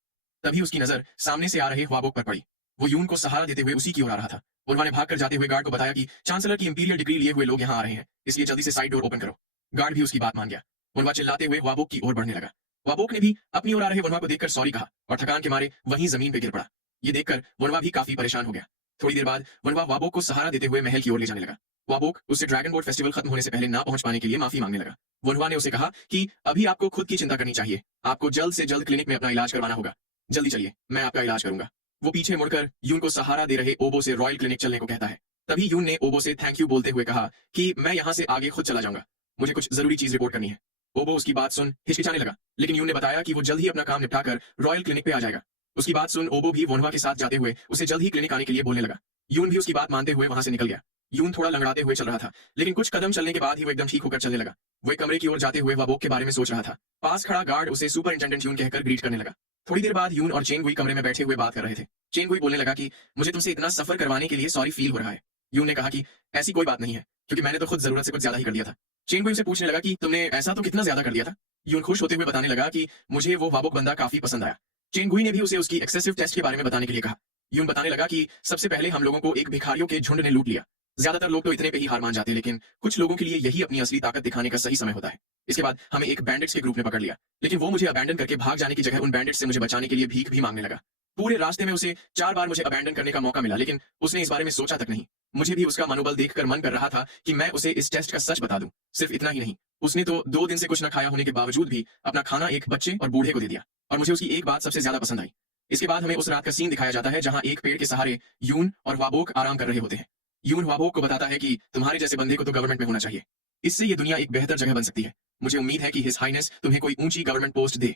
तभी उसकी नजर सामने से आ रहे हुआबुक पर पड़ी। वो यून को सहारा देते हुए उसी की ओर आ रहा था। उन्होंने भागकर जाते हुए गार्ड को बताया कि चांसलर की इंपीरियल डिग्री लिए हुए लोग यहाँ आ रहे हैं, इसलिए जल्दी से साइड डोर ओपन करो। गार्ड भी उसकी बात मान गया। वनवा चिल्लाते हुए हुआबुक की ओर बढ़ने लगा। हुआबुक ने भी अपनी ओर आ रहे वनवा को देखकर सॉरी कहा और थकान के मारे वहीं जमीन पे गिर पड़ा। ये देखकर वनवा भी काफी परेशान हो गया। थोड़ी देर बाद वनवा हुआबुक को सहारा देते हुए महल की ओर ले जाने लगा। हुआबुक उससे ड्रैगन बोट फेस्टिवल खत्म होने से पहले ना पहुंच पाने के लिए माफी मांगने लगा। वनवा ने उसे कहा कि अभी आपको खुद की चिंता करनी चाहिए। आपको जल्द से जल्द क्लिनिक में अपना इलाज करवाना होगा। जल्दी चलिए, मैं आपका इलाज करूंगा। वो पीछे मुड़कर यून को सहारा दे रहे ओबो से रॉयल क्लिनिक चलने को कहता है। तभी यून ने ओबो से थैंक यू बोलते हुए कहा कि मैं यहाँ से आगे खुद चला जाऊंगा, मुझे कुछ जरूरी चीज रिपोर्ट करनी है। ओबो उसकी बात सुन हिचकिचाने लगा, लेकिन यून ने बताया कि वो जल्द ही अपना काम निपटाकर रॉयल क्लिनिक पे आ जाएगा। उसकी बात सुन ओबो भी वोनवा के साथ जाते हुए उसे जल्द ही क्लिनिक आने के लिए बोलने लगा। यून भी उसकी बात मानते हुए वहां से निकल गया। यून थोड़ा लंगड़ाते हुए चल रहा था, लेकिन कुछ कदम चलने के बाद ही वो एकदम ठीक होकर चलने लगा। वो एक कमरे की ओर जाते हुए वाबोक के बारे में सोच रहा था। पास खड़ा गार्ड उसे सुपरिंटेंडेंट यून कहकर ग्रीट करने लगा। थोड़ी देर बाद यून और चेन गुई कमरे में बैठे हुए बात कर रहे थे। चेन गुई बोलने लगा कि मुझे तुमसे इतना सफर करवाने के लिए सॉरी फील हो रहा है। यून ने कहा कि ऐसी कोई बात नहीं है, क्योंकि मैंने तो खुद जरूरत से कुछ ज्यादा ही कर दिया था। चेन गुई उसे पूछने लगा कि तुमने ऐसा तो कितना ज्यादा कर दिया था। यून खुश होते हुए बताने लगा कि मुझे वो वाबोक बंदा काफी पसंद आया। चेन गुई ने भी उसे उसकी एक्सेसिव टेस्ट के बारे में बताने के लिए कहा। यून बताने लगा कि सबसे पहले हम लोगों को एक भिखारियों के झुंड ने लूट लिया। ज्यादातर लोग तो इतने पे ही हार मान जाते हैं, लेकिन कुछ लोगों के लिए यही अपनी असली ताकत दिखाने का सही समय होता है। इसके बाद हमें एक बैंडिट्स के ग्रुप ने पकड़ लिया, लेकिन वो मुझे अबैंडन करके भाग जाने की जगह उन बैंडिट्स से मुझे बचाने के लिए भीख भी मांगने लगा। पूरे रास्ते में उसे 4 बार मुझे अबैंडन करने का मौका मिला, लेकिन उसने इस बारे में सोचा तक नहीं। मुझे भी उसका मनोबल देखकर मन कर रहा था कि मैं उसे इस टेस्ट का सच बता दूं। सिर्फ इतना ही नहीं, उसने तो 2 दिन से कुछ न खाया होने के बावजूद भी अपना खाना एक बच्चे और बूढ़े को दे दिया, और मुझे उसकी एक बात सबसे ज्यादा पसंद आई। इसके बाद हमें उस रात का सीन दिखाया जाता है जहां एक पेड़ के सहारे यून और वाबोक आराम कर रहे होते हैं। यून वाबोक को बताता है कि तुम्हारे जैसे बंदे को तो गवर्नमेंट में होना चाहिए, इससे ये दुनिया एक बेहतर जगह बन सकती है। मुझे उम्मीद है कि हिज हाइनेस तुम्हें कोई ऊंची गवर्नमेंट पोस्ट दे।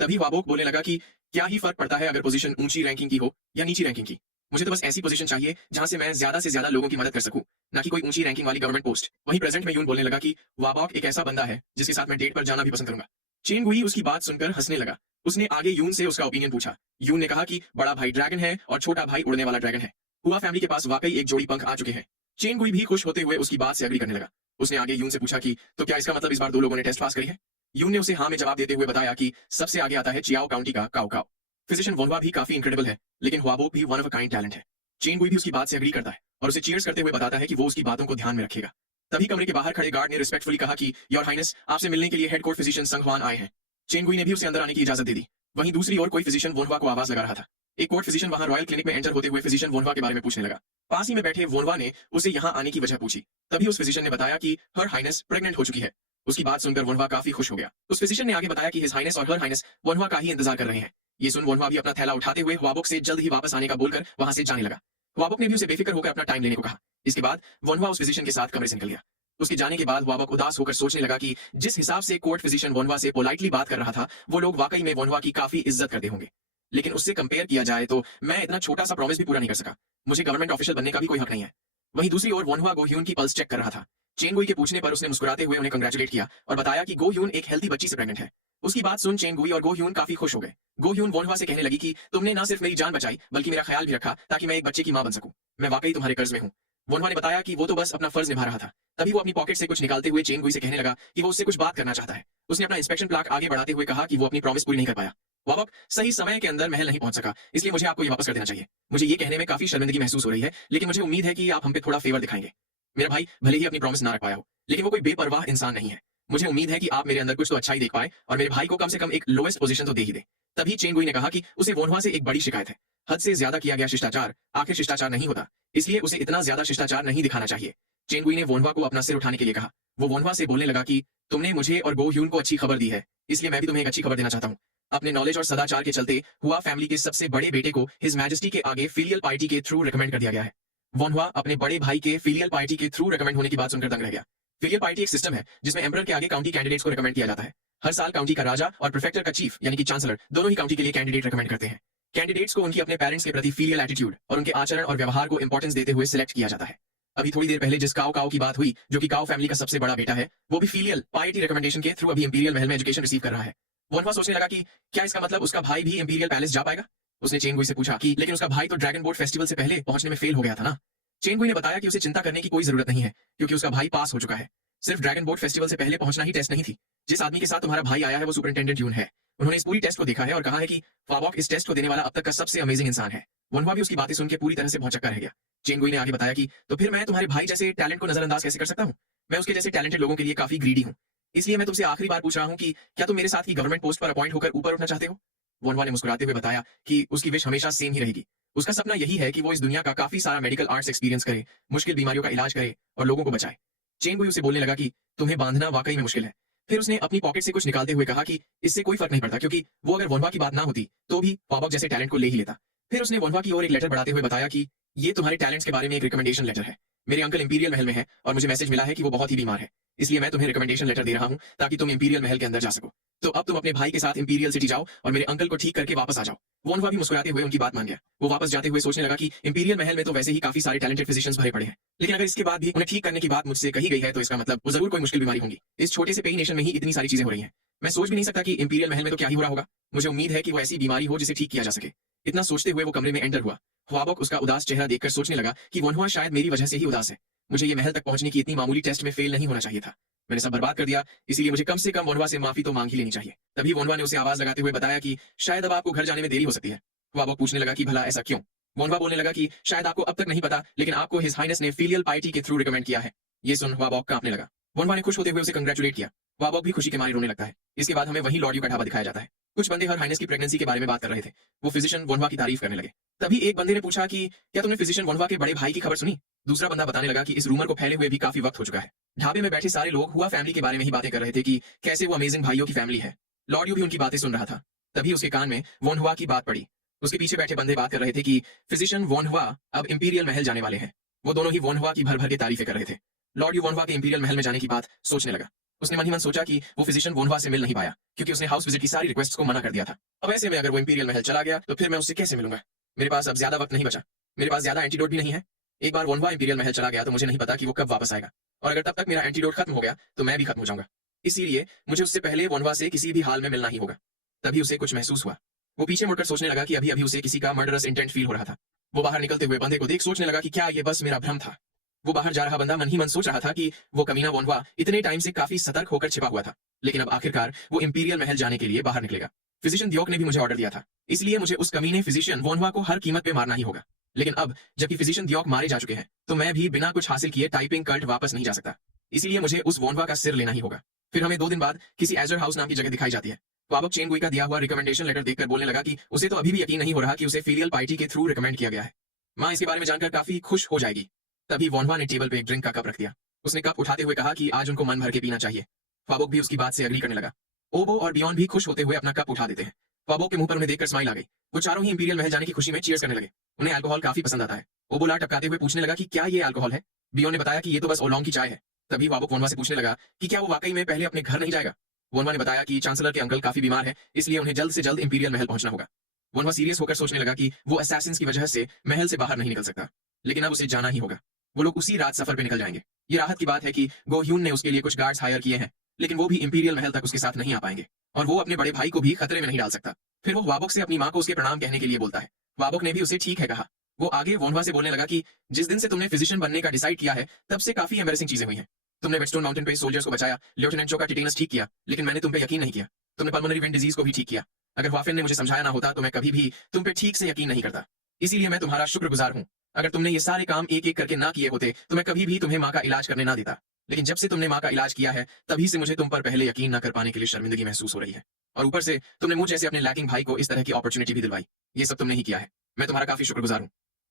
तभी वाबोक बोलने लगा कि क्या ही फर्क पड़ता है अगर पोजीशन ऊंची रैंकिंग की हो या नीची रैंकिंग की। मुझे तो बस ऐसी पोजीशन चाहिए जहां से मैं ज्यादा से ज्यादा लोगों की मदद कर सकूं, ना कि कोई ऊंची रैंकिंग वाली गवर्नमेंट पोस्ट। वहीं प्रेजेंट में यून बोलने लगा कि वाबोक एक ऐसा बंदा है जिसके साथ मैं डेट पर जाना भी पसंद करूंगा। चेन गुई उसकी बात सुनकर हंसने लगा। उसने आगे यून से उसका ओपिनियन पूछा। यून ने कहा कि बड़ा भाई ड्रैगन है और छोटा भाई उड़ने वाला ड्रैगन है। हुआ फैमिली के पास वाकई एक जोड़ी पंख आ चुके हैं। चेन गुई भी खुश होते हुए उसकी बात से एग्री करने लगा। उसने आगे यून से पूछा कि तो क्या इसका मतलब इस बार 2 लोगों ने टेस्ट पास करी है? यून ने उसे हाँ में जवाब देते हुए बताया कि सबसे आगे आता है चियाओ काउंटी का काओ काओ। फिजिशियन वोनवा भी काफी इनक्रेडिबल है, लेकिन हुआबोक भी one of a kind talent है। चेन गुई भी उसकी बात से एग्री करता है और उसे चीयर्स करते हुए बताता है कि वो उसकी बातों को ध्यान में रखेगा। तभी कमरे के बाहर खड़े गार्ड ने रिस्पेक्टफुली कहा कि योर हाइनेस, आपसे मिलने के लिए हेड कोर्ट फिजिशियन संगवान आए हैं। चेन गुई ने भी उसे अंदर आने की इजाजत दे दी। वहीं दूसरी ओर कोई फिजिशियन वोनवा को आवाज लगा रहा था। एक कोर्ट फिजिशियन वहां रॉयल क्लिनिक में एंटर होते हुए फिजिशियन वोनवा के बारे में पूछने लगा। पास ही में बैठे वोनवा ने उसे यहाँ आने की वजह पूछी। तभी उस फिजिशियन ने बताया कि हर हाइनेस प्रेग्नेंट हो चुकी है। उसकी बात सुनकर वोनवा काफी खुश हो गया। उस फिजिशियन ने आगे बताया कि हिज हाइनेस और हर हाइनेस वोनवा का ही इंतजार कर रहे हैं। ये सुन वोनवा भी अपना थैला उठाते हुए हुआबोक से जल्द ही वापस आने का बोलकर वहां से जाने लगा। हुआबोक ने भी उसे बेफिक्र होकर अपना टाइम लेने को कहा। इसके बाद वोनवा उस फिजिशियन के साथ कमरे से निकल गया। उसके जाने के बाद हुआबोक उदास होकर सोचने लगा कि जिस हिसाब से कोर्ट फिजिशियन वोनवा से पोलाइटली बात कर रहा था, वो लोग वाकई में वोनवा की काफी इज्जत करते होंगे। लेकिन उससे कंपेयर किया जाए तो मैं इतना छोटा सा प्रॉमिस भी पूरा नहीं कर सका। मुझे गवर्नमेंट ऑफिशियल बनने का भी कोई हक नहीं है। वहीं दूसरी ओर वोनवा गोह्यून की पल्स चेक कर रहा था। चेन गुई के पूछने पर उसने मुस्कुराते हुए उन्हें कंग्रेचुलेट किया और बताया कि गोह्यून एक हेल्दी बच्ची से प्रेग्नेंट है। उसकी बात सुन चेन गुई और गोह्यून काफी खुश हो गए। गोह्यून वोनवा से कहने लगी कि तुमने ना सिर्फ मेरी जान बचाई बल्कि मेरा ख्याल भी रखा ताकि मैं एक बच्चे की मां बन सकूं। मैं वाकई तुम्हारे कर्ज में हूं। वोनवा ने बताया कि वो तो बस अपना फर्ज निभा रहा था। तभी वो अपनी पॉकेट से कुछ निकालते हुए चेन गुई से कहने लगा कि वो उससे कुछ बात करना चाहता है। उसने अपना इंस्पेक्शन प्लाक आगे बढ़ाते हुए कहा कि वो अपनी प्रॉमिस पूरी नहीं कर पाया। वाबक सही समय के अंदर महल नहीं पहुंच सका, इसलिए मुझे आपको ये वापस कर देना चाहिए। मुझे ये कहने में काफी शर्मिंदगी महसूस हो रही है, लेकिन मुझे उम्मीद है कि आप हम पे थोड़ा फेवर दिखाएंगे। मेरा भाई भले ही अपनी प्रॉमिस ना रख पाया हो, लेकिन वो कोई बेपरवाह इंसान नहीं है। मुझे उम्मीद है कि आप मेरे अंदर कुछ तो अच्छा ही देख पाए और मेरे भाई को कम से कम एक लोएस्ट पोजीशन तो दे ही दे। तभी चेन गुई ने कहा कि उसे वोनवा से एक बड़ी शिकायत है। हद से ज्यादा किया गया शिष्टाचार आखिर शिष्टाचार नहीं होता, इसलिए उसे इतना ज्यादा शिष्टाचार नहीं दिखाना चाहिए। चेन गुई ने वोनवा को अपना सिर उठाने के लिए कहा। वो वोनवा से बोलने लगा कि तुमने मुझे और गोह्यून को अच्छी खबर दी है, इसलिए मैं भी तुम्हें एक अच्छी खबर देना चाहता हूँ। अपने नॉलेज और सदाचार के चलते हुआ फैमिली के सबसे बड़े बेटे को हिज मैजेस्टी के आगे फिलियल पार्टी के थ्रू रिकमेंड कर दिया गया है। वोनवा अपने बड़े भाई के फिलियल पार्टी के थ्रू रिकमेंड होने की बात सुनकर दंग रह गया। फिलियल पार्टी एक सिस्टम है जिसमें एम्परर के आगे काउंटी कैंडिडेट्स को रिकमेंड किया जाता है। हर साल काउंटी का राजा और प्रीफेक्टर का चीफ यानी कि चांसलर दोनों ही काउंटी के लिए कैंडिडेट रिकमेंड करते हैं। कैंडिडेट्स को उनकी अपने पेरेंट्स के प्रति फीलियल एटीट्यूड और उनके आचरण और व्यवहार को इंपॉर्टेंस देते हुए सिलेक्ट किया जाता है। अभी थोड़ी देर पहले जिस काओ काओ की बात हुई, जो कि काओ फैमिली का सबसे बड़ा बेटा है, वो भी फीलियल पायटी रिकमेंडेशन के थ्रू अभी इंपीरियल महल में एजुकेशन रिसीव कर रहा है। वनवा सोचने लगा कि क्या इसका मतलब उसका भाई भी इंपीरियल पैलेस जा पाएगा। उसने चेंगुई से पूछा कि लेकिन उसका भाई तो ड्रैगन बोट फेस्टिवल से पहले पहुंचने में फेल हो गया था ना। चेंगुई ने बताया कि उसे चिंता करने की कोई जरूरत नहीं है, क्योंकि उसका भाई पास हो चुका है। सिर्फ ड्रैगन बोट फेस्टिवल से पहले पहुंचना ही टेस्ट नहीं थी। जिस आदमी के साथ तुम्हारा भाई आया है वो सुपरिटेंडेंट यून है। उन्होंने इस पूरी टेस्ट को देखा है और कहा है कि फाबॉक इस टेस्ट को देने वाला अब तक का सबसे अमेजिंग इंसान है। वनवा भी उसकी बातें सुन के पूरी तरह से भौचक्का रह गया। चेंगुई ने आगे बताया कि तो फिर मैं तुम्हारे भाई जैसे टैलेंट को नजरअंदाज कैसे कर सकता हूँ। मैं उसके जैसे टैलेंटेड लोगों के लिए काफी ग्रीडी हूँ। इसलिए मैं तुमसे आखिरी बार पूछ रहा हूँ कि क्या तुम मेरे साथ की गवर्नमेंट पोस्ट पर अपॉइंट होकर ऊपर उठना चाहते हो। वनवा ने मुस्कुराते हुए बताया कि उसकी विश हमेशा सेम ही रहेगी। उसका सपना यही है कि वो इस दुनिया का काफी सारा मेडिकल आर्ट्स एक्सपीरियंस करे, मुश्किल बीमारियों का इलाज करे और लोगों को बचाए। चेंगुई उसे बोलने लगा कि तुम्हें बांधना वाकई में मुश्किल है। फिर उसने अपनी पॉकेट से कुछ निकालते हुए कहा कि इससे कोई फर्क नहीं पड़ता, क्योंकि वो अगर वनवा की बात ना होती तो भी फाबॉक जैसे टैलेंट को ले ही लेता। फिर उसने वनवा की ओर एक लेटर बढ़ाते हुए बताया कि ये तुम्हारे टैलेंट्स के बारे में एक रिकमेंडेशन लेटर है। मेरे अंकल इंपीरियल महल में है और मुझे मैसेज मिला है कि वो बहुत ही बीमार है, इसलिए मैं तुम्हें रिकमेंडेशन लेटर दे रहा हूँ ताकि तुम इंपीरियल महल के अंदर जा सको। तो अब तुम अपने भाई के साथ इंपीरियल सिटी जाओ और मेरे अंकल को ठीक करके वापस आ जाओ। वनवा भी मुस्कुराते हुए उनकी बात मान गया। वो वापस जाते हुए सोचने लगा कि इंपीरियल महल में तो वैसे ही काफी सारे टैलेंटेड फिजिशियंस भरे पड़े हैं, लेकिन अगर इसके बाद भी उन्हें ठीक करने की बात मुझसे कही गई है तो इसका मतलब वो जरूर कोई मुश्किल बीमारी होगी। इस छोटे से पेई नेशन में ही इतनी सारी चीजें हो रही हैं। मैं सोच भी नहीं सकता कि इंपीरियल महल में तो क्या ही हो रहा होगा। मुझे उम्मीद है कि वो ऐसी बीमारी हो जिसे ठीक किया जा सके। इतना सोचते हुए वो कमरे में एंटर हुआ। ख्वाबोक उसका उदास चेहरा देखकर सोचने लगा कि वनवा शायद मेरी वजह से ही उदास है। मुझे ये महल तक पहुंचने की इतनी मामूली टेस्ट में फेल नहीं होना चाहिए था। मैंने सब बर्बाद कर दिया, इसीलिए मुझे कम से कम वनवा से माफी तो मांग ही लेनी चाहिए। तभी वनवा ने उसे आवाज लगाते हुए बताया कि शायद अब आपको घर जाने में देरी हो सकती है। ख्वाबोक पूछने लगा कि भला ऐसा क्यों। वनवा बोलने लगा कि शायद आपको अब तक नहीं पता, लेकिन आपको हिज हाइनेस ने फीलियल पाइटी के थ्रू रिकमेंड किया है। ये सुन ख्वाबोक कांपने लगा। वनवा ने खुश होते हुए उसे कंग्रेचुलेट किया। ख्वाबोक भी खुशी के मारे रोने लगता है। इसके बाद हमें वही लॉर्ड यू का ढाबा दिखाया जाता है। कुछ बंदे हर हाइनेस की प्रेगनेंसी के बारे में बात कर रहे थे। वो फिजिशियन वनवा की तारीफ करने लगे। तभी एक बंदे ने पूछा कि क्या तुमने फिजिशियन वनवा के बड़े भाई की खबर सुनी। दूसरा बंदा बताने लगा कि इस रूमर को फैले हुए भी काफी वक्त हो चुका है। ढाबे में बैठे सारे लोग हुआ फैमिली के बारे में ही बातें कर रहे थे कि कैसे वो अमेजिंग भाइयों की फैमिली है। लॉर्ड यू भी उनकी बातें सुन रहा था। तभी उसके कान में वनहुआ की बात पड़ी। उसके पीछे बैठे बंदे बात कर रहे थे कि फिजिशियन वनहुआ अब इंपीरियल महल जाने वाले हैं। वो दोनों ही वनहुआ की भर भर के तारीफें कर रहे थे। लॉर्ड यू वनहुआ के इंपीरियल महल में जाने की बात सोचने लगा। उसने मन ही मन सोचा कि वो फिजिशियन वनहुआ से मिल नहीं पाया, क्योंकि उसने हाउस विजिट की सारी रिक्वेस्ट को मना कर दिया था। अब ऐसे में अगर वो इंपीरियल महल चला गया तो फिर मैं उससे कैसे मिलूंगा। मेरे पास अब ज्यादा वक्त नहीं बचा। मेरे पास ज्यादा एंटीडोट भी नहीं है। एक बार वनहुआ इंपीरियल महल चला गया तो मुझे नहीं पता कि वो कब वापस आएगा, और अगर तब तक मेरा एंटीडोट खत्म हो गया तो मैं भी खत्म हो जाऊंगा। इसीलिए मुझे उससे पहले वनहुआ से किसी भी हाल में मिलना ही होगा। तभी उसे कुछ महसूस हुआ। वो पीछे मुड़कर सोचने लगा कि अभी अभी उसे किसी का मर्डरस इंटेंट फील हो रहा था। वो बाहर निकलते हुए बंदे को देख सोचने लगा कि क्या ये बस मेरा भ्रम था। वो बाहर जा रहा बंदा मन ही मन सोच रहा था कि वो कमीना वनहुआ इतने टाइम से काफी सतर्क होकर छिपा हुआ था, लेकिन अब आखिरकार वो इंपीरियल महल जाने के लिए बाहर निकलेगा। फिजिशियन दियोक ने भी मुझे ऑर्डर दिया था, इसलिए मुझे उस कमीने फिजिशियन वनहुआ को हर कीमत पे मारना ही होगा। लेकिन अब जबकि फिजिशियन दियोक मारे जा चुके हैं तो मैं भी बिना कुछ हासिल किए टाइपिंग कल्ट वापस नहीं जा सकता। इसीलिए मुझे उस वनहुआ का सिर लेना ही होगा। फिर हमें 2 दिन बाद किसी एजर हाउस नाम की जगह दिखाई जाती है। ख्वाबोक चेंगुई का दिया हुआ रिकमेंडेशन लेटर देखकर बोलने लगा कि उसे तो अभी भी यकीन नहीं हो रहा कि उसे फीलियल पाइटी के थ्रू रिकमेंड किया गया है। माँ इसके बारे में जानकर काफी खुश हो जाएगी। तभी वनहुआ ने टेबल पे एक ड्रिंक का कप रख दिया। उसने कप उठाते हुए कहा कि आज उनको मन भर के पीना चाहिए। ख्वाबोक भी उसकी बात से अग्री करने लगा। ओबो और बियॉन भी खुश होते हुए अपना कप उठा देते हैं। ख्वाबोक के मुंह पर उन्हें देखकर स्माइल आ गई। वो चारों ही इंपीरियल महल जाने की खुशी में चीयर्स करने लगे। उन्हें अल्कोहल काफी पसंद आता है। ओबो लार टपकाते हुए पूछने लगा कि क्या ये अल्कोहल है। बियॉन ने बताया कि ये तो बस ओलोंग की चाय है। तभी ख्वाबोक वनहुआ से पूछने लगा कि क्या वो वाकई में पहले अपने घर नहीं जाएगा। वनहुआ ने बताया कि चांसलर के अंकल काफी बीमार है, इसलिए उन्हें जल्द से जल्द इंपीरियल महल पहुंचना होगा। वनहुआ सीरियस होकर सोचने लगा कि वो असैसिन्स की वजह से महल से बाहर नहीं निकल सकता, लेकिन अब उसे जाना ही होगा। वो लोग उसी रात सफर पे निकल जाएंगे। ये राहत की बात है कि गो ह्यून ने उसके लिए कुछ गार्ड्स हायर किए हैं, लेकिन वो भी इंपीरियल महल तक उसके साथ नहीं आ पाएंगे, और वो अपने बड़े भाई को भी खतरे में नहीं डाल सकता। फिर वो ख्वाबोक से अपनी माँ को उसके प्रणाम कहने के लिए बोलता है। ख्वाबोक ने भी उसे ठीक है कहा। वो आगे वनहुआ से बोलने लगा कि जिस दिन से तुमने फिजिशियन बनने का डिसाइड किया है तब से काफी एम्बैरेसिंग चीजें हुई हैं। तुमने वेटस्टोन माउंटेन पे सोल्जर्स को बचाया, लेफ्टिनेंट चो का टिटेनस ठीक किया, लेकिन मैंने तुम पे यकीन नहीं किया। तुमने पल्मोनरी वेन डिजीज को भी ठीक किया। अगर वाफिन ने मुझे समझाया ना होता तो मैं कभी भी तुम पे ठीक से यकीन नहीं करता। इसीलिए मैं तुम्हारा शुक्रगुजार हूँ। अगर तुमने ये सारे काम एक एक करके ना किए होते तो मैं कभी भी तुम्हें माँ का इलाज करने ना देता। लेकिन जब से तुमने माँ का इलाज किया है तभी से मुझे तुम पर पहले यकीन ना कर पाने के लिए शर्मिंदगी महसूस हो रही है, और ऊपर से तुमने मुझ जैसे अपने लैकिंग भाई को इस तरह की अपॉर्चुनिटी भी दिलवाई। ये सब तुमने ही किया है। मैं तुम्हारा काफी शुक्रगुजार हूँ।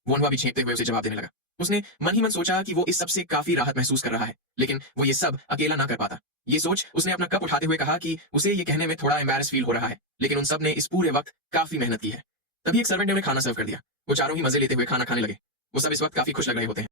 वनहुआ भी छेंकते हुए उसे जवाब देने लगा। उसने मन ही मन सोचा कि वो इस सब से काफी राहत महसूस कर रहा है, लेकिन वो ये सब अकेला ना कर पाता। ये सोच उसने अपना कप उठाते हुए कहा कि उसे ये कहने में थोड़ा एम्बैरेस फील हो रहा है, लेकिन उन सब ने इस पूरे वक्त काफी मेहनत की है। तभी एक सर्वेंट ने उन्हें खाना सर्व कर दिया। वो चारों ही मजे लेते हुए खाना खाने लगे। वो सब इस वक्त काफी खुश लग रहे होते हैं।